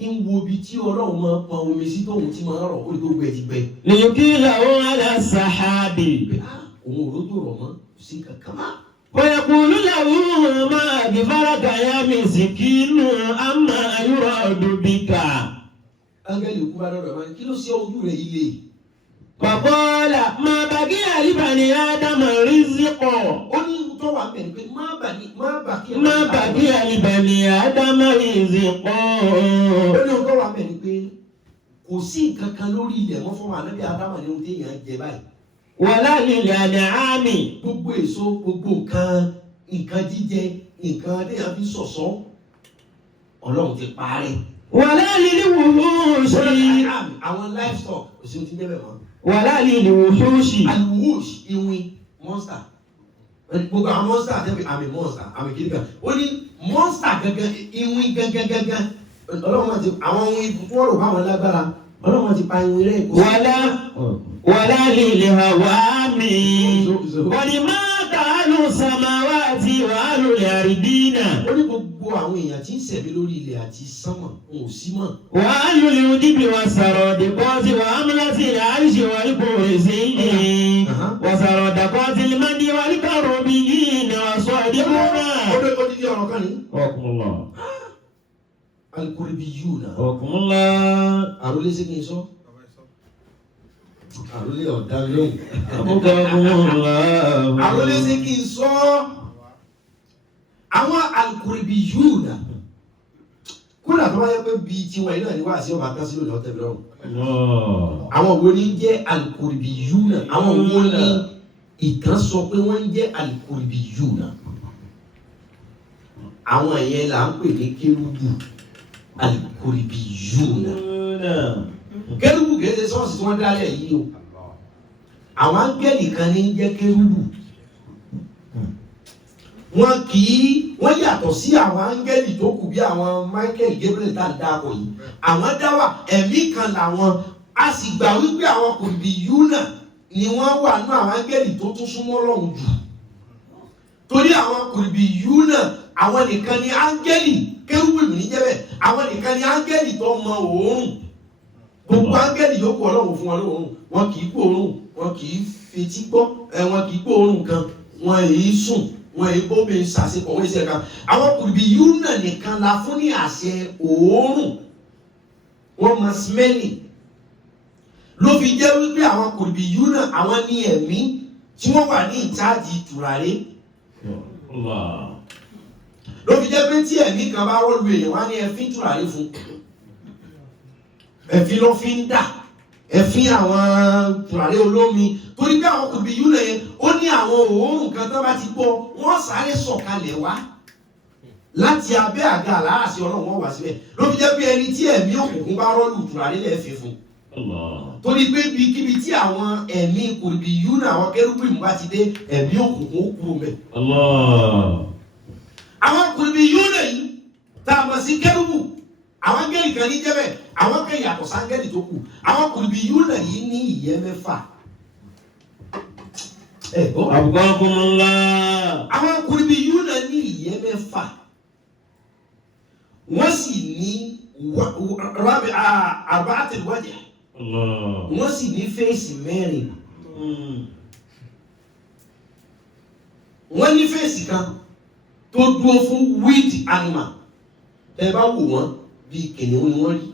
ń wo ibi tí Ọlọ́run máa pọn omi sí tóun tí máa rọ̀ ó lè tó gbẹ ti gbẹ. lèyìn kí làwọn aláṣàhábì. òun ò rójò rọ̀ mọ́ sí kankan má. ويقول له ما أكبرك يا مسكين أما يراد بك. áńgẹ́lì ikú bá dọ̀dọ̀ máa ní kí ló ṣe ojú rẹ̀ ilé. فقال ما بقي لبني آدم رزق. ó ní tó wà bẹ̀rẹ̀ pé má bàkí ما بقي لبني آدم رزق. ó ní tó wà bẹ̀rẹ̀ pé kò sí nǹkan kan lórí ilẹ̀ mọ́ fún wa níbi Ádámà ní ohun tí èèyàn jẹ báyìí. ولا للأنعام. gbogbo èso gbogbo nǹkan jíjẹ nǹkan téèyàn fi ṣọ̀ṣọ́ Ọlọ́run ti parẹ́. ولا للوحوش. àwọn livestock kò sí ohun tí ń débẹ̀ mọ́. ولا للوحوش. aliwush iwin monster gbogbo àwọn monster àti àmì monster àmì kìnnìkan ó ní monster gangan iwin gangan Ọlọ́run ti àwọn ohun ìfúnwọ́rò báwọn lágbára Ọlọ́run ti pa iwin rẹ̀ kó. ولا للهوام. ولما تعالوا السماوات وأهل الأرضين. ó ní gbogbo àwọn èèyàn tí ń ṣẹ̀mí lórí ilẹ̀ àti sánmọ̀ wọn ò sí mọ́. وأهل الودب والسرادقات وأملة العرش والكرسي وسرادقات المد والكربيين والصادقون. ó ní bí ọ̀rọ̀ kan ní. وكم الله. Al-Qur'aniyuna. وكم الله. àròlé sí kí n sọ. àròlé ọ̀dà lóhùn. وكم الله. àròlé sí kí n sọ. àwọn Al-Qur'aniyuna. kódà tó bá yẹ pé bíi tiwọn iná ni wá sí ọba kan sí lónìí ọtẹ bìrọ. àwọn wo ni ń jẹ́ Al-Qur'aniyuna. àwọn wo ni ìtàn sọ pé wọ́n ń jẹ́ Al-Qur'aniyuna. àwọn yẹn là ń pè ní kérúbù. Al-Qur'aniyuna. kérúbù kìí ṣe ṣọ́ọ̀ṣì tí wọ́n dálẹ̀ yìí o. àwọn áńgẹ́lì kan ní ń jẹ́ kérúbù. wọ́n yàtọ̀ sí àwọn áńgẹ́lì tó kù bí àwọn Michael Gabriel tá a dáko yìí. àwọn dáwà ẹ̀mí kan làwọn a sì gbà wípé àwọn Qur'aniyuna ni wọ́n wà ní àwọn áńgẹ́lì tó tún súnmọ́ Ọlọ́run jù. torí àwọn Qur'aniyuna àwọn nìkan ni áńgẹ́lì kérúbù ní jẹ́bẹ̀ àwọn nìkan ni áńgẹ́lì tó mọ òórùn. gbogbo áńgẹ́lì yòókù Ọlọ́run fún wọn lóòórùn wọn kì í gbóòórùn wọn kì í fetí gbọ́ wọn kì í gbóòórùn kan wọn èyí sùn wọn èyí bóbi ṣàṣepọ̀ wọn èsì ẹ̀ka àwọn Qur'aniyuna nìkan la fún ní àṣẹ òórùn wọn mọ smelly ló fi jẹ́ wípé àwọn Qur'aniyuna àwọn ní ẹ̀mí tí wọ́n wà ní ìtaàjì tùràrí. ló fi jẹ́ pé tí ẹ̀mí kan bá rọ́ọ̀lù èèyàn wá ní ẹ̀fín tùràrí fún ẹ̀fín ló fi ń dà ẹ̀fín àwọn tùràrí olómi torí pé àwọn kùbí yúlẹ̀ yẹn ó ní àwọn òórùn kan tó bá ti gbọ́ wọ́n sáré sọ̀kalẹ̀ wá láti abẹ́ àga àlàáṣẹ ọlọ́run wọn wá síbẹ̀ ló fi jẹ́ pé ẹni tí ẹ̀mí òkùnkùn bá rọ́ọ̀lù tùràrí lẹ́ẹ̀fín fún torí pé ibikíbi tí àwọn ẹ̀mí kùbí yúlẹ̀ àwọn kérúbù bá ti dé ẹ̀mí òkùnkùn ó kúrò mẹ́. àwọn kùbí yúlẹ̀ yìí tá a mọ̀ sí kérúbù àwọn áńgẹ́lì kan ní jẹ́bẹ̀ àwọn kan yàtọ̀ sáńgẹ́lì tó kù àwọn kùbí yúlẹ̀ yìí ní ìyẹ́ mẹ́fà. àwọn kùbí yúlẹ̀ ní ìyẹ́ mẹ́fà wọ́n sì ní arba'atul wajh wọ́n sì ní fèsì mẹ́rin wọ́n ní fèsì kan tó dúró fún wild animal ẹ bá wò wọ́n bí kìnìún ni wọ́n rí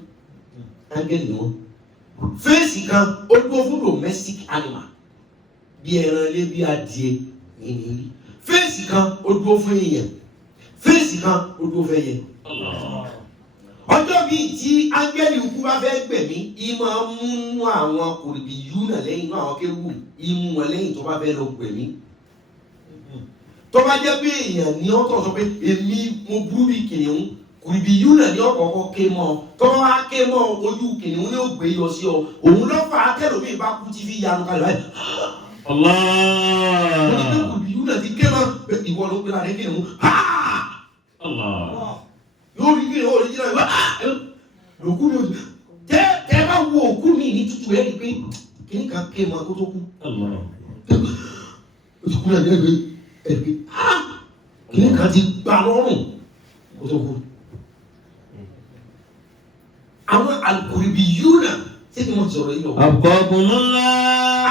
áńgẹ́lì ni wọ́n fèsì kan ó dúró fún domestic animal bí ẹran ilé bí adìẹ yìí rí fèsì kan ó dúró fún èèyàn fèsì kan ó dúró fún ẹyẹ. ọjọ́ bíi tí áńgẹ́lì ikú bá fẹ́ gbẹ̀mí ìmọ̀ múnú àwọn kùrìbì yúnà lẹ́yìn inú àwọn kéwù ìmú wọn lẹ́yìn tó bá fẹ́ lọ gbẹ̀mí. tó bá jẹ́ pé èèyàn ní ọ̀tọ̀ sọ pé èmi mo burú bíi kìnìún kùrìbì yúnà ní ọ̀kọ̀ọ̀kọ̀ ké mọ́ ọ tó bá wá ké mọ́ ojú kìnìún ní ògbé yọ sí ọ òun lọ́fà akẹ́lòmíì bá kú tí fi yanu kalẹ̀ báyìí. mo ní pé kùrìbì yúnà ti ké mọ́ ìwọ ló gbéra rẹ kìnìún yóò rí kìnìún ó rí jìnnà ìwà lòkú mi ò tẹ bá wo òkú mi ní tútù ẹ rí pé kìnìún kan ké mọ́ kó tó kú ó ti kú náà ní ẹgbẹ́ ẹgbẹ́ kìnìún kan ti gbà lọ́rùn kó tó kú. àwọn alukuribi yúnà tí ni wọ́n sọ̀rọ̀ yìí lọ. àbùkọ́kùnmọ́lá.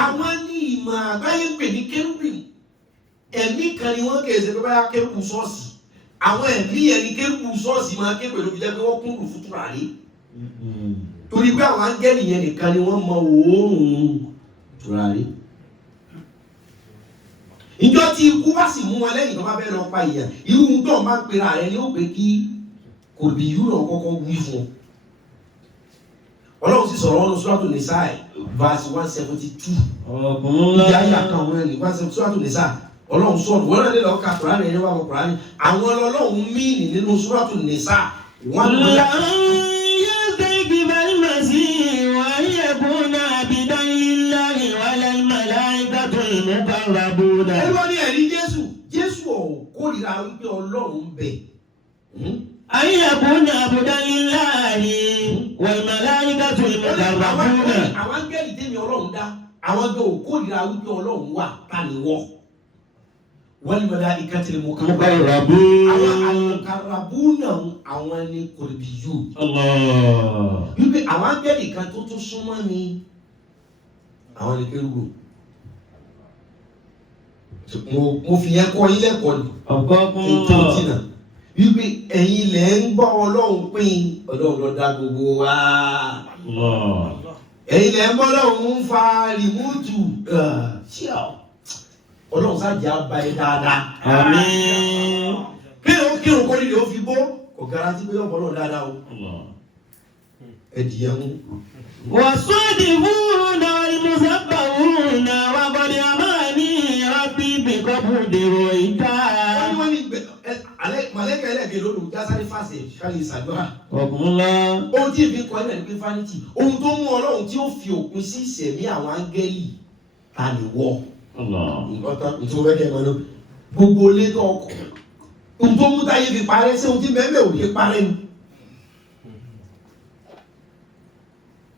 àwọn ní ìmọ̀ àgbáyé pè ní kérúbì ẹ̀mí kan ni wọ́n kèsè pé báyà kérúbù ṣọ́ọ̀ṣì àwọn ẹ̀mí yẹn ni kérúbù ṣọ́ọ̀ṣì máa ké pẹ̀lú fi jẹ́ pé wọ́n kúndùn fún tùràrí torí pé àwọn áńgẹ́lì yẹn nìkan ni wọ́n mọ òórùn tùràrí. ìjọ tí ikú bá sì mú wọn lẹ́yìn tó bá fẹ́ lọ pa ìyà irú tó ń bá pera rẹ ni ó pé kí kòrìbì yúnà kọ́kọ́ wí fún ọlọ́run sì sọ̀rọ̀ ọ́nù Suratul Nisa verse 172 ìyá ìyá kan wọn ní Suratul Nisa ọlọ́run sọ̀rọ̀ wọ́n náà lè lọ́ọ́ ka Kùránì ẹni wà wọ Kùránì àwọn ọlọ́run míìnì nínú Suratul Nisa wọn ló yà. ẹgbẹ́ ní ẹ̀rí Jésù kórìíra wípé ọlọ́run bẹ̀. ayẹ̀kùn abudalilahi wal-malaikatul muqarrabuna. àwọn áńgẹ́lì tẹ́mi ọlọ́run dá àwọn ẹgbẹ́ òkórìíra wípé ọlọ́run wà taniwọ́ wal-malaikatul muqarrabuna. àwọn al-muqarrabuna àwọn ni kòrìbìyù. wípé àwọn áńgẹ́lì kan tó tún súnmọ́ ni àwọn ni kérúbù. mo fi yẹn kọ́ ilé ẹ̀kọ́ ni ètò ìtìnà wípé ẹ̀yin lẹ̀ ń gbọ́ ọlọ́run pín ọlọ́run ló dá gbogbo wa ẹ̀yin lẹ̀ ń gbọ́ ọlọ́run ń fa rìmúùtù ọlọ́run sáàjà bá ẹ dáadáa. àmín. kírun kó líle ó fi bó kò garanti pé ọ̀pọ̀ náà dáadáa o ẹ̀dìyẹ mú. والصادقون والمسبحون وقد أماني ربي بقبض رويتا. wọ́n ní màlẹ́kà ẹlẹ́gẹ̀ẹ́ lónìí jásáré fàṣẹ ṣáàlì ìṣàdúrà. ọ̀kúnlá. ohun tí èmi kọ́ ẹ̀ náà ní pé vanity ohun tó mú ọlọ́run tí ó fi òpin sí ìṣẹ̀mí àwọn áńgẹ́lì ta ni wọ́. nǹkan tó fẹ́ kẹ́ ẹ̀ mọ́ náà gbogbo ilé tó ọkọ̀ ohun tó mú táyé fi parẹ́ sí ohun tí bẹ́ẹ̀ ò lè parẹ́ ni.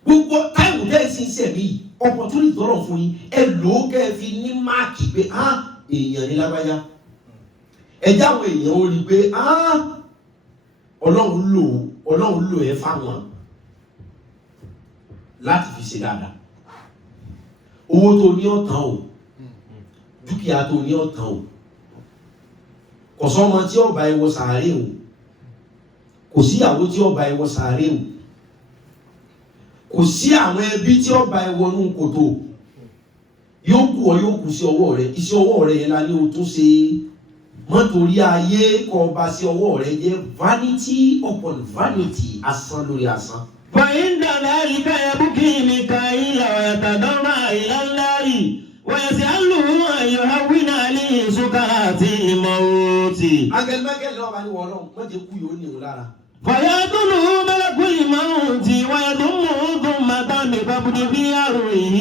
gbogbo táìmù tẹ́ ẹ sì ń ṣẹ̀mí opportunity tọrọ fún yín ẹ lò ó kẹ́ ẹ fi ní máàkì pé èèyàn ní lágbájá ẹ jáwọ́ èèyàn ó rí i pé ọlọ́run lò ẹ fáwọn láti fi ṣe dáadáa owó tó ní ọ̀tàn o dúkìá tó ní ọ̀tàn o kò sọ́mọ tí ó bá ẹ wọ sàárè o kò síyàwó tí ó bá ẹ wọ sàárè o kò sí àwọn ẹbí tí ó bá ẹ wọnú kòtò yóò kù ọ yóò kù sí ọwọ́ rẹ iṣẹ́ ọwọ́ rẹ yẹn la ní o tó ṣe mọ́ torí ayé kọ́ ọba sí ọwọ́ rẹ jẹ́ vanity upon vanity, asán lórí asán. فإن ذلك يبكي ميكائيل ويتضرع إلى الله ويسأله أن يهون عليه سكرات الموت. Angel Michael náà wà ní wọ́n náà wọ́n ti kú yóò ní òun lára. فيأتله ملك الموت ويضمه ضمة بقبض في أروعه.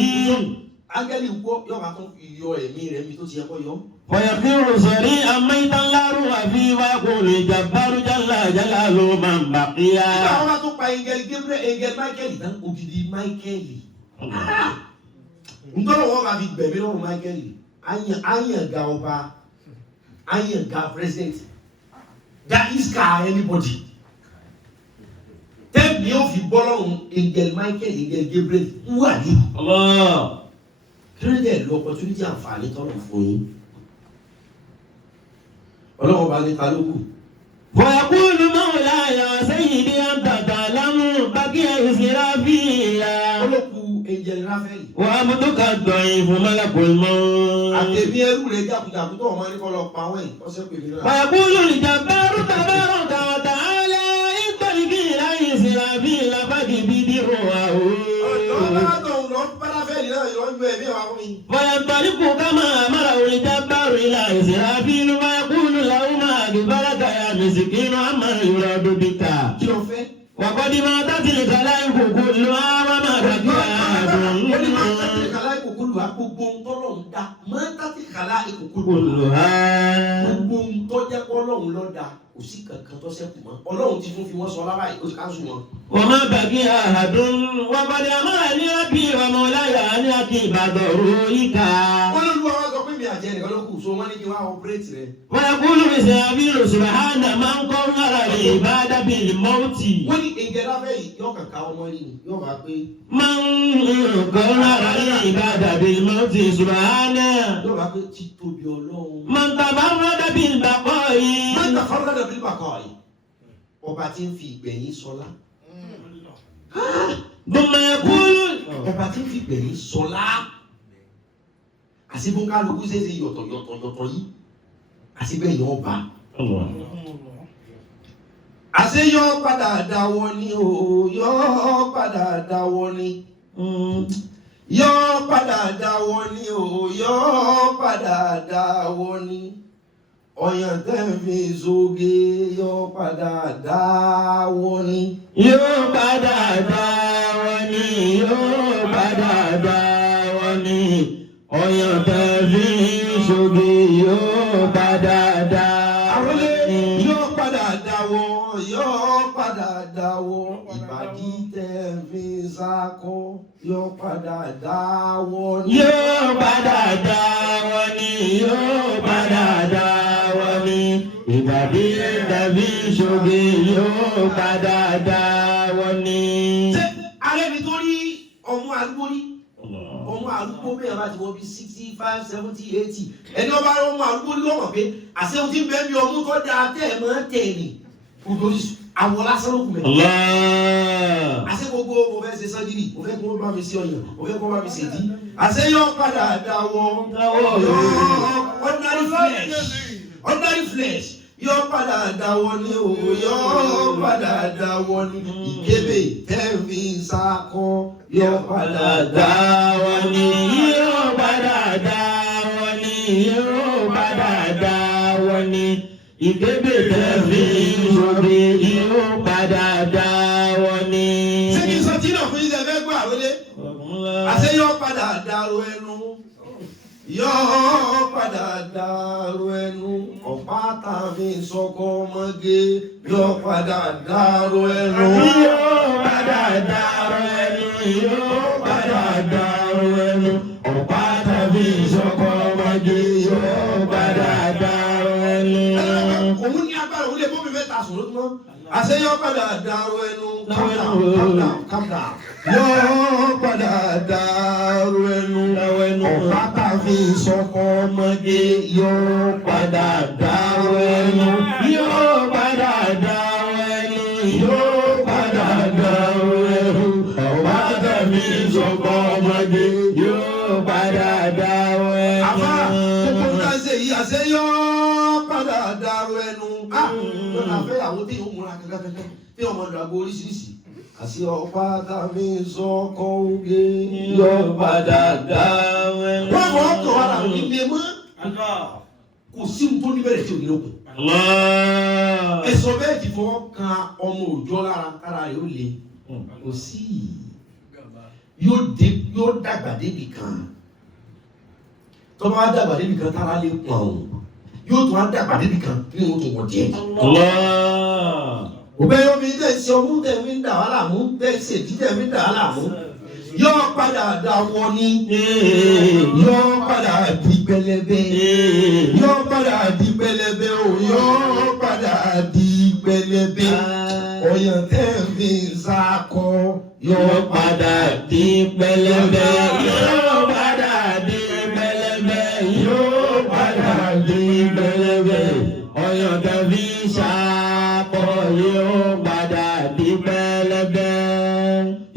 Angel gbọ́ yóò máa tún yọ ẹ̀mí rẹ̀ mi tó ti yẹ kó yọ. ويخر صريعا ميتا لا روح فيه ويقول الجبار جل جلاله من بقي. Nígbà wọn bá tún pa Angel Gabriel, Angel Michael tán ògidì Michael. Nítorí wọn máa fi gbẹ̀mí lọ́rùn Michael. Àyànga ọba, àyànga president. That is car anybody. Tẹ́ẹ̀mì yóò fi bọ́ lọ́rùn Angel Michael, Angel Gabriel wà ní. Kí ló dé lu opportunity àǹfààní tọ́lọ̀ fún yín? Ọlọ́run bá ní kálukú. ويقول مولاي سيدي أنت تعلم بقي إسرافيل. Olókù Angel Raphael. وعبدك الضعيف ملك الموت. Àtẹ̀mí ẹrú rẹ̀ jákujàku tó ọmọ ní kọ́ lọ pa wẹ́n ọ̀sẹ̀ pèmí náà. ويقول الجبار تبارك وتعالى انطلق إلى إسرافيل فاكبده. وينطلق كما أمره الجبار إلى إسرافيل ويقول له ما أكبرك يا مسكين عما يراد بك. وقد ماتت الخلائق كلها وما بقي أحد. وما بقي أحد وقد أمرني ربي ومولاي أن أقيم ضرورك. ويقول إسرافيل سبحان من قرر العباد بالموت. من قرر العباد بالموت سبحانه. من تفرد بالبقاء. Ọba tí ń fi ìgbẹ̀yìn sọlá. ثم يقول Ọba tí ń fi ìgbẹ̀yìn sọlá. Àsìkò kálukú ṣèṣe yọ̀tọ̀ yìí. Àsìgbẹ̀yìn ọba. Àṣeyọ padà dáwọ́ ni o, yọ padà dáwọ́ ni. Yọ padà dáwọ́ ni o, yọ padà dáwọ́ ni. Ọyàn tẹ́ fi sóge yọ padà dáwọ́ ni. Yóò padà dáwọ́ ni, yóò padà dáwọ́ ni. Ọyàn tẹ́ fi sóge yóò padà dáwọ́ ni. Yóò padà dáwọ́, yóò padà dáwọ́. Ìbàdí tẹ́ fi sákọ́ yóò padà dáwọ́ ni. Yóò padà dáwọ́ ni, yóò padà dáwọ́ ni. Ìbàdí tẹ́ fi sóge yóò padà dáwọ́ ni. Ṣé ààrẹ mi tó rí ọmọ arúgbó rí? Ọmọ arúgbó bẹ́ẹ̀ bá ti wọ́n bí 65, 70, 80. Ẹni ọba ọmọ arúgbó ní ọmọ pé àṣẹ ohun tí ń bẹ́ẹ̀ bí ọmú tó dáa tẹ́ ẹ̀ máa tẹ̀ ní. Gbogbo àwọn lásán ló kù mẹ́. Àṣẹ gbogbo mo fẹ́ ṣe sọ́jírì, mo fẹ́ kí wọ́n bá mi ṣe ọyàn, mo fẹ́ kí wọ́n bá mi ṣe dí. Àṣẹ yóò padà dáwọ́. Ordinary flesh yóò padà dáwọ́ ní o, yóò padà dáwọ́ ní. Ìkébè tẹ́ẹ̀mí sákọ́ yóò padà dáwọ́ ni, yóò padà dáwọ́ ni, yóò padà dáwọ́ ni. Ìkébè tẹ́ẹ̀mí sóge yóò padà dáwọ́ ni. Ṣé kí n sọ tí náà fún yín ẹgbẹ́ gbọ́ àrólé? Àṣẹ yóò padà dàrú ẹnu. Yóò padà dàrú ẹnu. Ọ̀pá tàbí sọkọ ọmọge yóò padà dàrú ẹnu. Yóò padà dàrú ẹnu, yóò padà dàrú ẹnu. Ọ̀pá tàbí sọkọ ọmọge yóò padà dàrú ẹnu. Òun ní agbára òun lè bọ́ mi mẹ́ta sùn lójúmọ́. Àṣẹ yóò padà dàrú ẹnu. Calm down. Yóò padà dàrú ẹnu. Ọ̀pá tàbí sọkọ ọmọge yóò padà dàrú ẹnu. Yóò padà dàrú ẹnu, yóò padà dàrú ẹnu. Ọ̀pá tàbí sọkọ ọmọge yóò padà dàrú ẹnu. Àfà gbogbo nǹkan ṣe yìí àṣẹ yóò padà dàgbò oríṣiríṣi àti ọ̀pá tàbí sọ́kọ̀ oge yóò padà dá wọ́n fọ́ ọkọ̀ ara mi lè mọ́ kò sí ohun tó níbẹ̀rẹ̀ tí ò ní lópin. ẹ̀sọ́ bẹ́ẹ̀ ti fọwọ́ kan ọmọ òòjọ́ lára kára rẹ̀ ó le kò sí yóò dàgbà débi kan tó bá dàgbà débi kan tára lè pọ̀ ọ̀hún yóò tún á dàgbà débi kan kí wọ́n tún wọ́n jẹ́. òbẹ́ yóò fi tẹ̀ sí ọmú tẹ̀ fi ń dà wá láàmú tẹ̀ sí èdí tẹ̀ fi ń dà wá láàmú yóò padà dà wọ́n ní yóò padà di pẹlẹbẹ yóò padà di pẹlẹbẹ o yóò padà di pẹlẹbẹ ọyàn tẹ̀ fi ń sákọ yóò padà di pẹlẹbẹ yóò padà di pẹlẹbẹ yóò padà di pẹlẹbẹ ọyàn tẹ̀ fi ń sákọ yóò padà di pẹlẹbẹ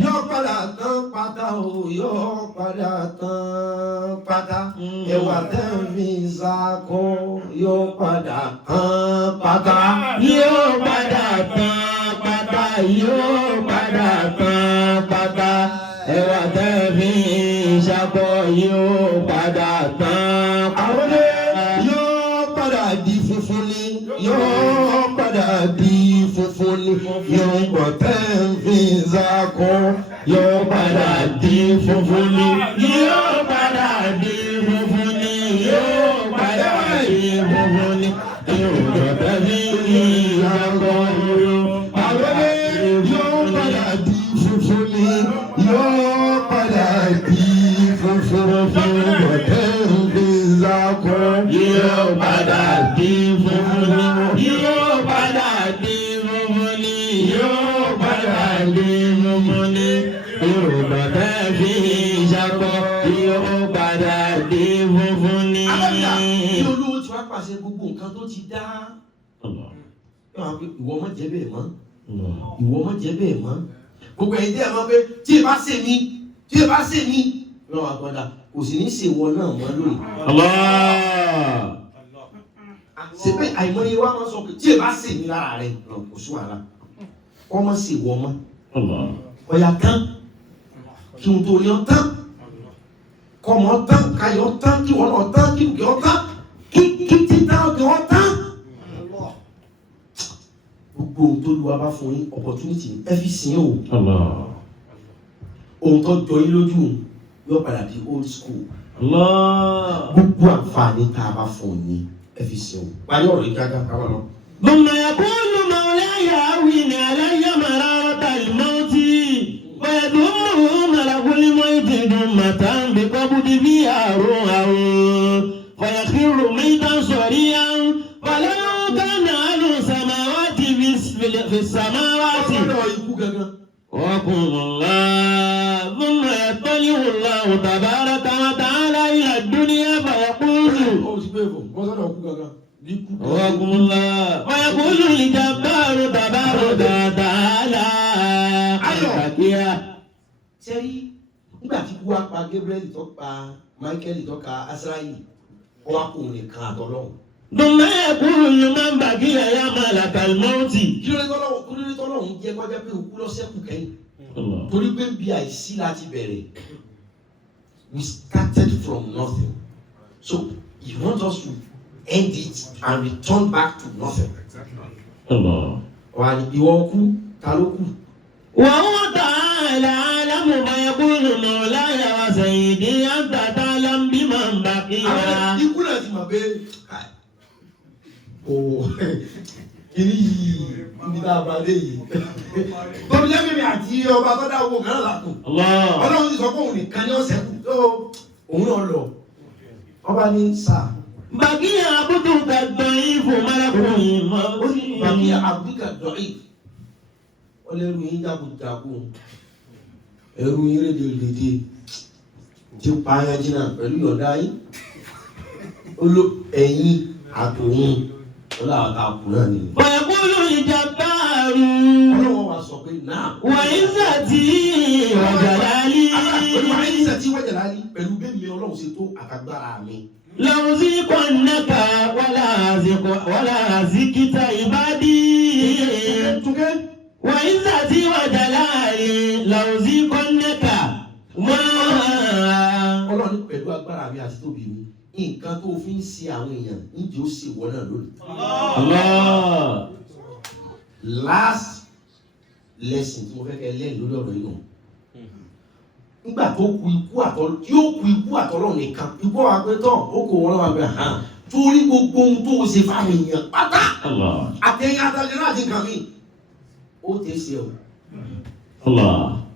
yóò padà tán pátá o yóò padà tán pátá ẹwà tẹ̀ fi ń sákọ yóò padà tán pátá yóò padà tán pátá yóò padà tán pátá ẹwà tẹ̀ fi ń sákọ yóò padà tán pátá yóò padà di funfun ni yóò padà di funfun ni yóò gbọ́ tẹ̀ fi ń sákọ yóò padà di funfun ni yóò padà di funfun ni yóò padà di funfun ni yóò gbọ́ tẹ̀ fi ń sákọ yóò padà yóò padà di funfun ni yóò padà di funfun ni yóò tẹ̀ fi ń sákọ yóò padà di funfun ni yóò padà di funfun ni yóò padà di funfun ni yóò tẹ̀ fi ń sákọ yóò padà di funfun ni. Kí olówó ti wá pàṣẹ gbogbo nǹkan tó ti dá. Ìwọ má jẹ́ bẹ́ẹ̀ mọ́. Ìwọ má jẹ́ bẹ́ẹ̀ mọ́. Gbogbo ẹ̀yin tẹ́ ẹ mọ̀ pé tí ẹ bá ṣe mí lọ́wọ́ àgbọ̀dà kò sì ní ṣe ìwọ náà mọ́ lónìí. Ṣé pé àìmọye wa máa sọ pé tí ẹ bá ṣe mí lára rẹ̀ kò sí wàhálà kọ́ mọ́ ṣe ìwọ mọ́. Ọ̀yà tán kí n tó yan tán kọ́ mọ́ tán káyọ̀ tán kí wọ́n náà tán kí nìkẹ́ ọ́ tán kí títà ọ̀kẹ́ ọ́ tán. Gbogbo ohun tó lu wa bá fún yín opportunity ẹ fi sìn o. Ohun tó jọ yín lójú yóò padà di old school. Gbogbo àǹfààní tá a bá fún yín ẹ fi sìn o. Parí ọ̀rọ̀ yìí káká káwọn lọ. ثم يقول مولاي أهون علي مرارة الموت ويدعوه ملك الموت ثمة بقبض فيها روحه فيخر ميتا صريعا ولو كان أهل السماوات في السماوات وقل الله ثم يطلع الله تبارك وتعالى إلى الدنيا فيقول وقل الله ويقول الجبار تبارك وتعالى sẹ́rí nígbà tí kú wá pa Gabriel tó pa Michael tó ka Azrael ọwọ́ akóhun nìkan àtọ́lọ́hùn. Dùnmẹ́ ẹ̀kúrú ni máa ń bàgí ẹ̀yà máa làkàlì mọ́ọ̀tì. Kí ló dé tọ́lọ́hùn jẹ́ kọjá pé òkú lọ sẹ́kù kẹ́yìn? Torí pé bí àìsí láti bẹ̀rẹ̀, we started from nothing. So he wants us to end it and return back to nothing. Wà ní ìwọ kú, ta ló kù? وهو تعالى أعلم ما يقول مولاي وسيدي أنت تعلم بمن بقي. Ikú náà ti mọ̀ pé kìíní yìí níbi tá a bá dé yìí. Tóbi jẹ́ mímí àti ọba tó dá owó kan láàkù. Ọlọ́run ti sọ pé òun nìkan ní ọ̀sẹ̀ kù tó òun náà lọ. Ọba ní sà. Bàkí àbúdù gàdọ̀ ìfò mọ́lákùnrin mọ́. Bàkí àbúdù gàdọ̀ ìfò. Ọlẹ́rù yín jagunjagun. Ẹrù yín rédèrèdè. Tí ó pa ayájí náà pẹ̀lú ìyọ̀dá yín. Ẹ̀yin àtòyìn. Ọlọ́run àkàkù náà ni. Fọ̀yẹ̀kúlù ìjàmbáàrù. Ọlọ́run wa sọ pé náà. Wàyíṣàtì wàjàlálí. Wàyíṣàtì wàjàlálí pẹ̀lú bẹ́ẹ̀ mi Ọlọ́run ṣe tó àtàgbára mi. Lọ́wọ́sí kọ̀ọ̀nàkà wàlá àzíkítà ìbádí. Wàyíṣà لأذيقنك ما Ọlọ́run pẹ̀lú agbára mi àti tóbi mi nǹkan tó fi ń ṣe àwọn èèyàn níjẹ́ ó sì wọ́n náà lónìí. Allah. Last lesson tí mo fẹ́ kẹ́ lẹ́yìn lórí ọ̀rọ̀ yìí nù. Nígbà tó kú ikú àtọ́lọ́ yóò kú ikú àtọ́lọ́ nìkan ikú àwọn apẹ́tọ́ ó kò wọ́n lọ́wọ́ abẹ́ hàn torí gbogbo ohun tó ṣe fáwọn èèyàn pátá àtẹ̀yìn àtàlẹ́ náà ti kàn mí ó tẹ̀ ṣe o.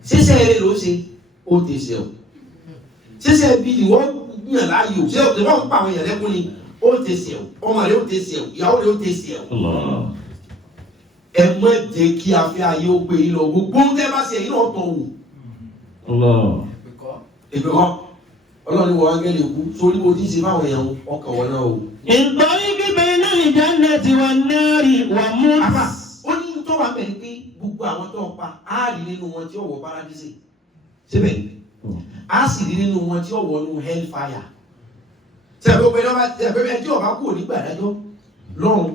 Ṣíṣe eré ló ṣe ó tẹ̀ ṣe o. Ṣíṣe bí ìwọ́n yàn láàyò ṣé o tẹ̀ wọ́n pa àwọn èèyàn lẹ́kùn ni ó tẹ̀ ṣe o ọmọ rẹ̀ ó tẹ̀ ṣe o ìyàwó rẹ̀ ó tẹ̀ ṣe o. Ẹ má jẹ́ kí afẹ́ ayé ó gbé yín lọ gbogbo ohun tẹ́ bá ṣe yín náà tọ̀ wò. Èmi kọ́ Ọlọ́run wọ áńgẹ́lì kú sórí bó ti ṣe fáwọn èèyàn ọkàn wọn náà o. Ìgbọ́rí bíbẹ̀ iná ìjánẹ̀tì wà náàrí wà mú. Àbá ó ní tó wà bẹ̀rẹ̀ pé gbogbo àwọn tó ń pa á rí nínú wọn tí ó wọ paradíṣe síbẹ̀ á sì rí nínú wọn tí ó wọ inú hellfire. Ṣé ẹ̀fọ́ pé ẹ̀fẹ́ tí ọba kúrò nígbà dájọ́ lọ́run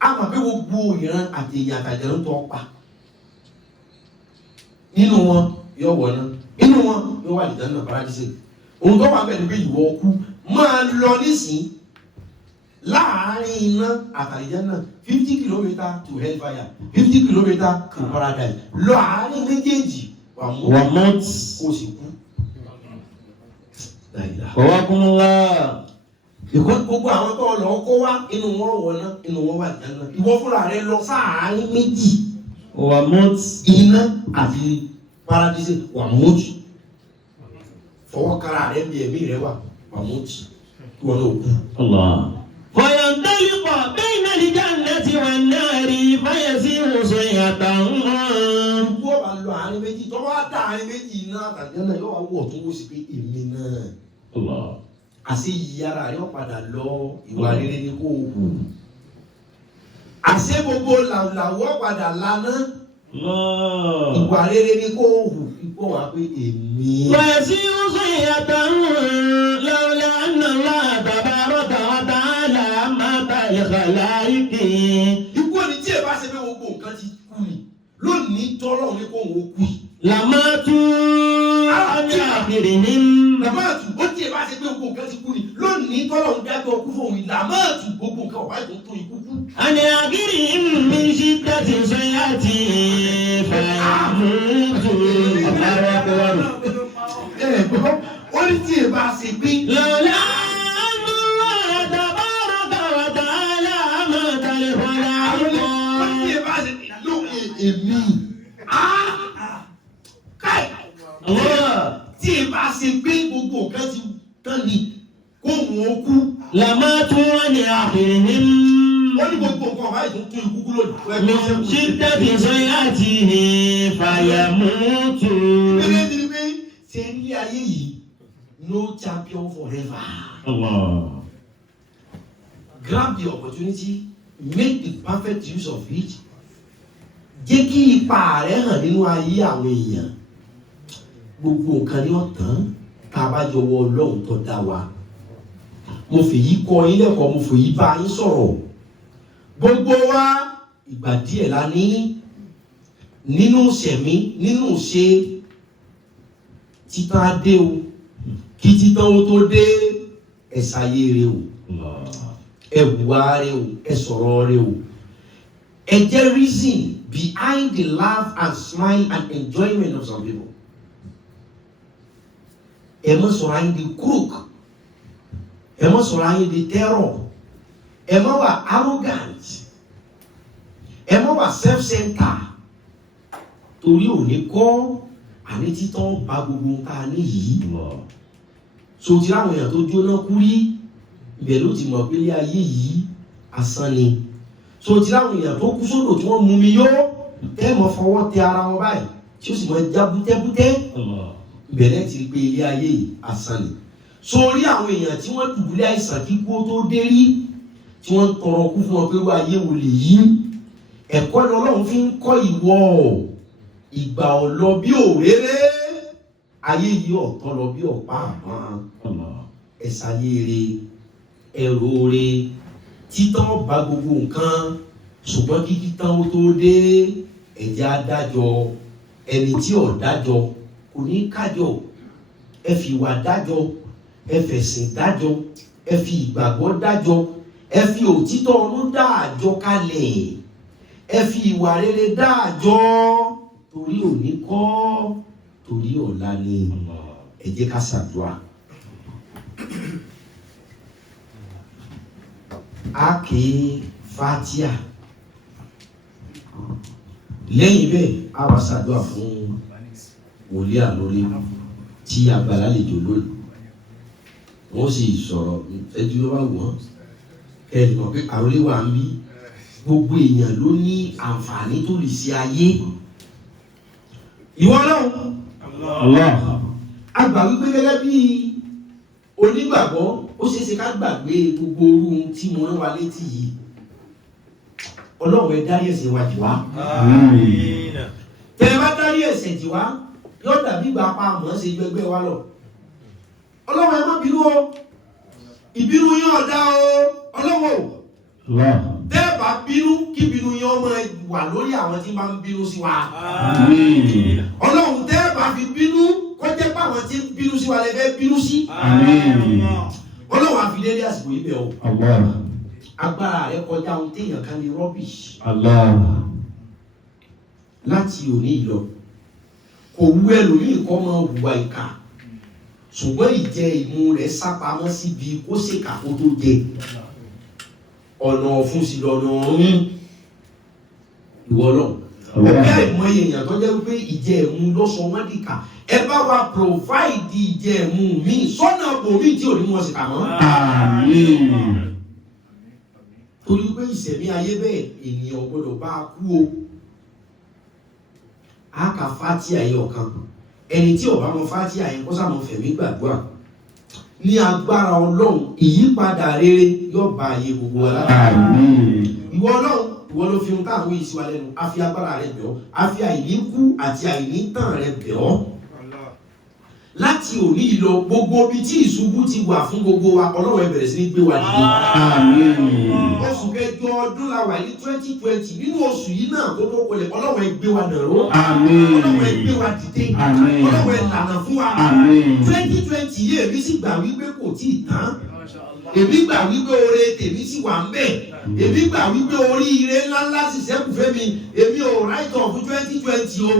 á mọ̀ pé gbogbo ìran àti èèyàn àtàjẹ́ ló ń tọ́ pa. Nínú wọn yóò wọ̀ náà nínú wọn yóò wà lìdá náà paradíṣe. Ohun tó wà bẹ̀rẹ̀ pé ìwọ ọkú máa lọ nísìn láàárín iná àtàlìjẹ́ náà 50 kilometer to hellfire 50 kilometer to paradise lọ àárín méjèèjì wà mú kó sì kú. Ọwọ́kúnlá. Ìkọ́ gbogbo àwọn tó lọ kó wá inú wọn wọ̀ náà inú wọn wà lìdá náà ìwọ fúnra rẹ lọ sáàárín méjì wà mú iná àti paradise wà mú fọwọ́ kára rẹ̀ bí ẹ̀mí rẹ̀ wà pàmòtì wọn ló kú. Fọyọ̀ntẹ́lifọ̀ bẹ́ẹ̀ náà ní jannati wà náàrí fáyẹ̀sí ìwòsàn ìyàtọ̀ Ikú ọba lọ àárín méjì tó bá dá àárín méjì iná àtàjẹ́ náà yóò wá wọ̀ tó wó sí pé èmi náà. Àṣé ìyára rẹ̀ padà lọ ìwà rere ní kó hù. Àṣé gbogbo làwọ̀ padà lana ìwà rere ní kó hù ikú wà pé èmi. Fáyẹ̀sí ìwòsàn ìyàtọ̀ lọ́wọ́lẹ́ àná látàbá rọ́tà wátà àlàmátà ìkàláìkì. Ikú òní tí ẹ bá ṣe pé gbogbo nǹkan ti kú ni lónìí tọ́lọ́ ní kó wọ́n kú. Làmátú ọ̀nà àbìrì ní. Làmátú ó tí ẹ bá ṣe pé gbogbo nǹkan ti kú ni lónìí tọ́lọ́ ń dájọ́ kú fún òun. Làmátú gbogbo nǹkan ọ̀bá ìtò tó ikú kú. Àní àgírí mi ṣí tẹ̀sí sọ́yà tí fàyàmútù ọ̀bára kọ̀ọ̀rọ̀. Ẹ̀gbọ́n ó ní tí ẹ bá ṣe pé. Lọ́lá àmúlò àtàbárò kàwàtà aláàmọ̀tà lè fọ́lá àrùkọ. Ó ní tí ẹ bá ṣe pé ló èmi. Káì. Tí ẹ bá ṣe pé gbogbo nǹkan ti tán ni kó wọ́n kú. Làmátú ọ̀nà àbìrì ní. Ó ní gbogbo nǹkan ọ̀bá ìtò tó ikú kú lónìí. Ṣí tẹ̀sí sọ́yà tí fàyàmútù. Bẹ́ẹ̀ ni pé ṣe ní ayé yìí no champion forever. Grab the opportunity, make the perfect use of it. Jẹ́ kí ipa rẹ̀ hàn nínú ayé àwọn èèyàn. Gbogbo nǹkan ni wọ́n tán ká bá jọwọ́ Ọlọ́run tó dá wa. Mo fèyí kọ́ yín lẹ́kọ̀ọ́, mo fèyí bá yín sọ̀rọ̀. Gbogbo wa ìgbà díẹ̀ la ní nínú sẹ̀mí nínú ṣe títàn adé o kí títàn ó tó dé ẹ̀sàyé rẹ o ẹ̀wùwá rẹ o ẹ̀sọ̀rọ̀ rẹ o ẹ jẹ́ reason behind the laugh and smile and enjoyment of some people. Ẹ má sọ̀rọ̀ ayé di crook, ẹ má sọ̀rọ̀ ayé di terror, ẹ má wà arrogant, ẹ má wà self-centered torí òní kọ́ àní títọ́ bá gbogbo nǹkan ní yìí. So ti láwọn èèyàn tó jóná kú rí ibẹ̀ ló ti mọ̀ pé ilé ayé yìí asán ni. So ti láwọn èèyàn tó kú sódò tí wọ́n mú mi yó tẹ́ mọ́ fọwọ́ tẹ ara wọn báyìí tí ó sì mọ́ já bútẹ́bútẹ́ ibẹ̀ lẹ́ ti rí pé ilé ayé yìí asán ni. So rí àwọn èèyàn tí wọ́n dùbúlẹ̀ àìsàn kíkú tó dé rí tí wọ́n ń tọrọ kú fún wọn pé wọ́n ayé wò lè yí ẹ̀kọ́ ni Ọlọ́run fi ń kọ́ ìwọ ìgbà ọ̀lọ́ bí òréré ayé yìí ọ̀tọ̀ lọ bí ọ̀pá àmọ́ ẹ̀sàyére ẹ̀rọ̀re títàn bá gbogbo nǹkan ṣùgbọ́n kí títàn ó tó dé ẹ̀jẹ̀ adájọ́ ẹni tí ò dájọ́ kò ní kájọ ẹ fi ìwà dájọ́ ẹ fẹ̀sìn dájọ́ ẹ fi ìgbàgbọ́ dájọ́ ẹ fi òtítọ́ ọ̀run dájọ́ kalẹ̀ ẹ fi ìwà rere dájọ́ torí òní kọ́ torí ọ̀la ni ẹ jẹ́ ká ṣàdúrà. A ké Fátíà lẹ́yìn bẹ́ẹ̀ a wá ṣàdúrà fún wòlíì àlórí tí agbára lè jò lónìí wọ́n sì sọ̀rọ̀ ẹjú ló bá wọ́n ẹ̀rì mọ̀ pé àròlé wà ń bí gbogbo èèyàn ló ní àǹfààní tó lè ṣe ayé ìwọ Ọlọ́run a gbà wípé gẹ́gẹ́ bí onígbàgbọ́ ó ṣeéṣe ká gbàgbé gbogbo orú tí mo rán wa létí yìí Ọlọ́run ẹ dárí ẹ̀ṣẹ̀ wa jì wá tẹ́ ẹ bá dárí ẹ̀ṣẹ̀ jì wá yóò dàbí ìgbà apá àmọ́ ṣe gbẹgbẹ́ wa lọ Ọlọ́run ẹ má bínú o ìbínú yín ọ̀dá o Ọlọ́run tẹ́ ẹ bá bínú kí bínú yín ọmọ wà lórí àwọn tí máa ń bínú sí wa Ọlọ́run tẹ́ ẹ bá fi bínú kó jẹ́ pé àwọn tí ń bínú sí wa lè fẹ́ bínú sí Ọlọ́run àfi dédé àsìkò yìí bẹ̀ o agbára rẹ kọjá ohun téèyàn kan ní rubbish láti òní ìlọ kò wú ẹlòmíì kọ́ máa hùwà ìkà ṣùgbọ́n ìjẹ ìmu rẹ̀ sápamọ́ síbi kó ṣèkà kó tó jẹ ọ̀nà ọ̀fun sí lọ́nà ọ̀run ìwọ náà ọ̀gá ìmọ̀ye èèyàn tó jẹ́ wípé ìjẹ ìmu lọ́sọ̀ wọ́n dìkà ẹ bá wa provide ìjẹ ìmu mi sọ́nà bòmí tí ò ní wọ́n sì kà mọ́. torí pé ìṣẹ̀mí ayé bẹ́ẹ̀ ènìyàn gbọ́dọ̀ bá a kú o a kà Fátíà yẹ ọ̀kan ẹni tí ó bá mọ Fátíà yẹn kó sàmọ fẹ̀mí gbàdúrà ní agbára Ọlọ́run ìyípadà rere yóò bá ayé gbogbo wa lára ìwọ Ọlọ́run ìwọ ló fi ohun táwọn yìí sí wa lẹ́nu a fi agbára rẹ bẹ̀ ọ́ a fi àìníkú àti àìnítàn rẹ bẹ̀ ọ́ láti òní ìlọ gbogbo ibi tí ìṣubú ti wà fún gbogbo wa Ọlọ́run ẹ bẹ̀rẹ̀ sí ní gbé wa dìde oṣù kẹjọ ọdún la wà ní 2020 nínú oṣù yìí náà tó tó kọlẹ̀ Ọlọ́run ẹ gbé wa nàró Ọlọ́run ẹ gbé wa dìde Ọlọ́run ẹ lànà fún wa 2020 yìí èmi sì gbà wípé kò tí ì tán èmi gbà wípé oore tèmi sì wà ń bẹ̀ èmi gbà wípé oríire ńláńlá sì ṣẹ́kù fẹ́mi èmi ò right of 2020 o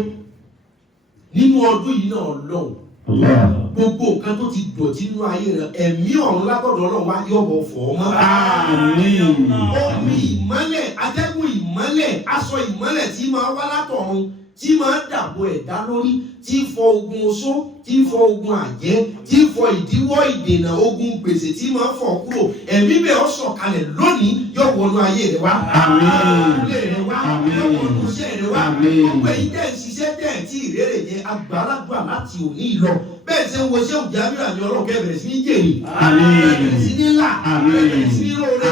nínú ọdún yìí náà Ọlọ́run gbogbo nǹkan tó ti dọ̀tí nínú ayé rẹ ẹ̀mí ọ̀run lágbọ̀dọ̀ Ọlọ́run wá yọ̀bọ̀ fọ̀ ọ́ mọ́. omi ìmọ́lẹ̀ atẹ́gùn ìmọ́lẹ̀ aṣọ ìmọ́lẹ̀ tí máa wá látọ̀run tí máa dàbò ẹ̀dá lórí tí fọ ogun oṣó tí fọ ogun àjẹ́ tí fọ ìdíwọ́ ìdènà ogun gbèsè tí máa fọ kúrò ẹ̀mí bẹ́ẹ̀ ó sọ̀kalẹ̀ lónìí yóò wọnú ayé rẹ wá ilé rẹ wá yóò wọnú iṣẹ́ rẹ wá gbogbo èyí tẹ̀ ń ṣiṣẹ́ tẹ̀ tí ìrèrè jẹ àgbàlagbà láti òní ìlọ bẹ́ẹ̀ ṣe ń wo ṣé òjá mìíràn ní Ọlọ́run bẹ̀rẹ̀ sí ní jèrè bẹ̀rẹ̀ sí ní là bẹ̀rẹ̀ sí ní lóore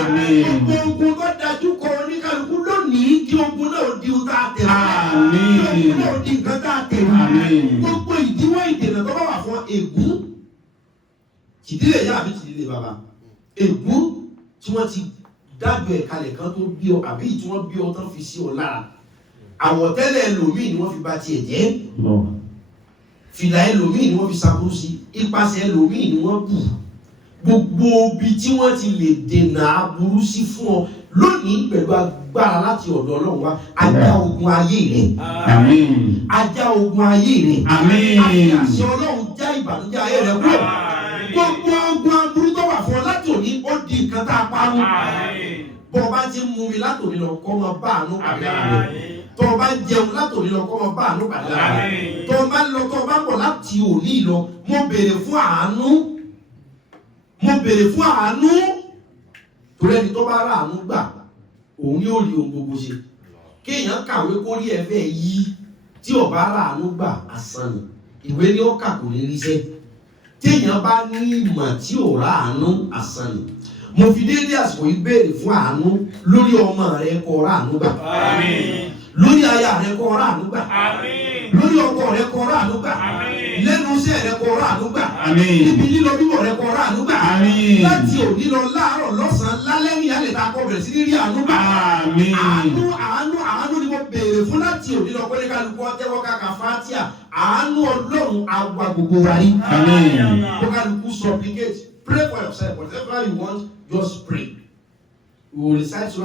gbogbo ogun tó dájú kọ oníkálukú lónìí kí ogun náà di ohun tá a tẹ̀lé kí ogun náà di nǹkan tá a tẹ̀lé gbogbo ìdíwọ́ ìdènà tó bá wà fún ègún tìdílé yá àbí tìdílé bàbá ègún tí wọ́n ti dájọ́ ẹ̀ kalẹ̀ kan tó bí ọ àbí tí wọ́n bí ọ tán fi sí ọ lára àwọ̀tẹ́lẹ̀ ẹlòmíì ni wọ́n fi bà tiẹ̀ jẹ́ fìlà ẹlòmíì ni wọ́n fi ṣàkóso sí ipasẹ̀ ẹlòmíì ni wọ́n bù gbogbo ibi tí wọ́n ti lè dènà aburú sí fún ọ lónìí pẹ̀lú agbára láti ọ̀dọ̀ Ọlọ́run wá ajá ogun ayé rẹ̀ ajá ogun ayé rẹ̀ àṣẹ Ọlọ́run já ìbànújẹ́ ayé rẹ̀ kúrò gbogbo ogun aburú tó wà fún ọ láti òní ó di nǹkan tá a parun bọ́ ọ bá ti mú mi látòní lọ kọ́ ọmọ bá àánú pàdé ara rẹ̀ tó o bá jẹun látòní lọ kọ́ ọmọ bá àánú pàdé ara rẹ̀ tó o bá lọ tó o bá bọ̀ láti òní lọ mo béèrè fún àánú torí ẹni tó bá rà àánú gbà òun ni ó rí ohun gbogbo ṣe kéèyàn kàwé kó rí ẹ̀fẹ́ yí tí ó bá rà àánú gbà asán ni ìwé ni ó kà kò ní ríṣẹ́ téèyàn bá ní ìmọ̀ tí ò rà àánú asán ni mo fi déédéé àsìkò yìí béèrè fún àánú lórí ọmọ rẹ kó rà àánú gbà lórí aya rẹ kó rà àánú gbà lórí ọkọ rẹ kó rà àánú gbà lẹ́nu iṣẹ́ rẹ kó rà àánú gbà níbi lílọ bíbọ̀ rẹ kó rà àánú gbà láti òní lọ láàárọ̀ lọ́sàn-án lálẹ́ ní ìyálẹ̀ tá a kọ bẹ̀rẹ̀ sí ní rí àánú gbà àánú ni mo béèrè fún láti òní lọ pé kálukú ọtẹ́wọ́ kàkà Fátíà àánú Ọlọ́run àgbà gbogbo wa rí. Amen. Kó kálukú supplicate, pray for yourself, whatever you want, just pray. We will recite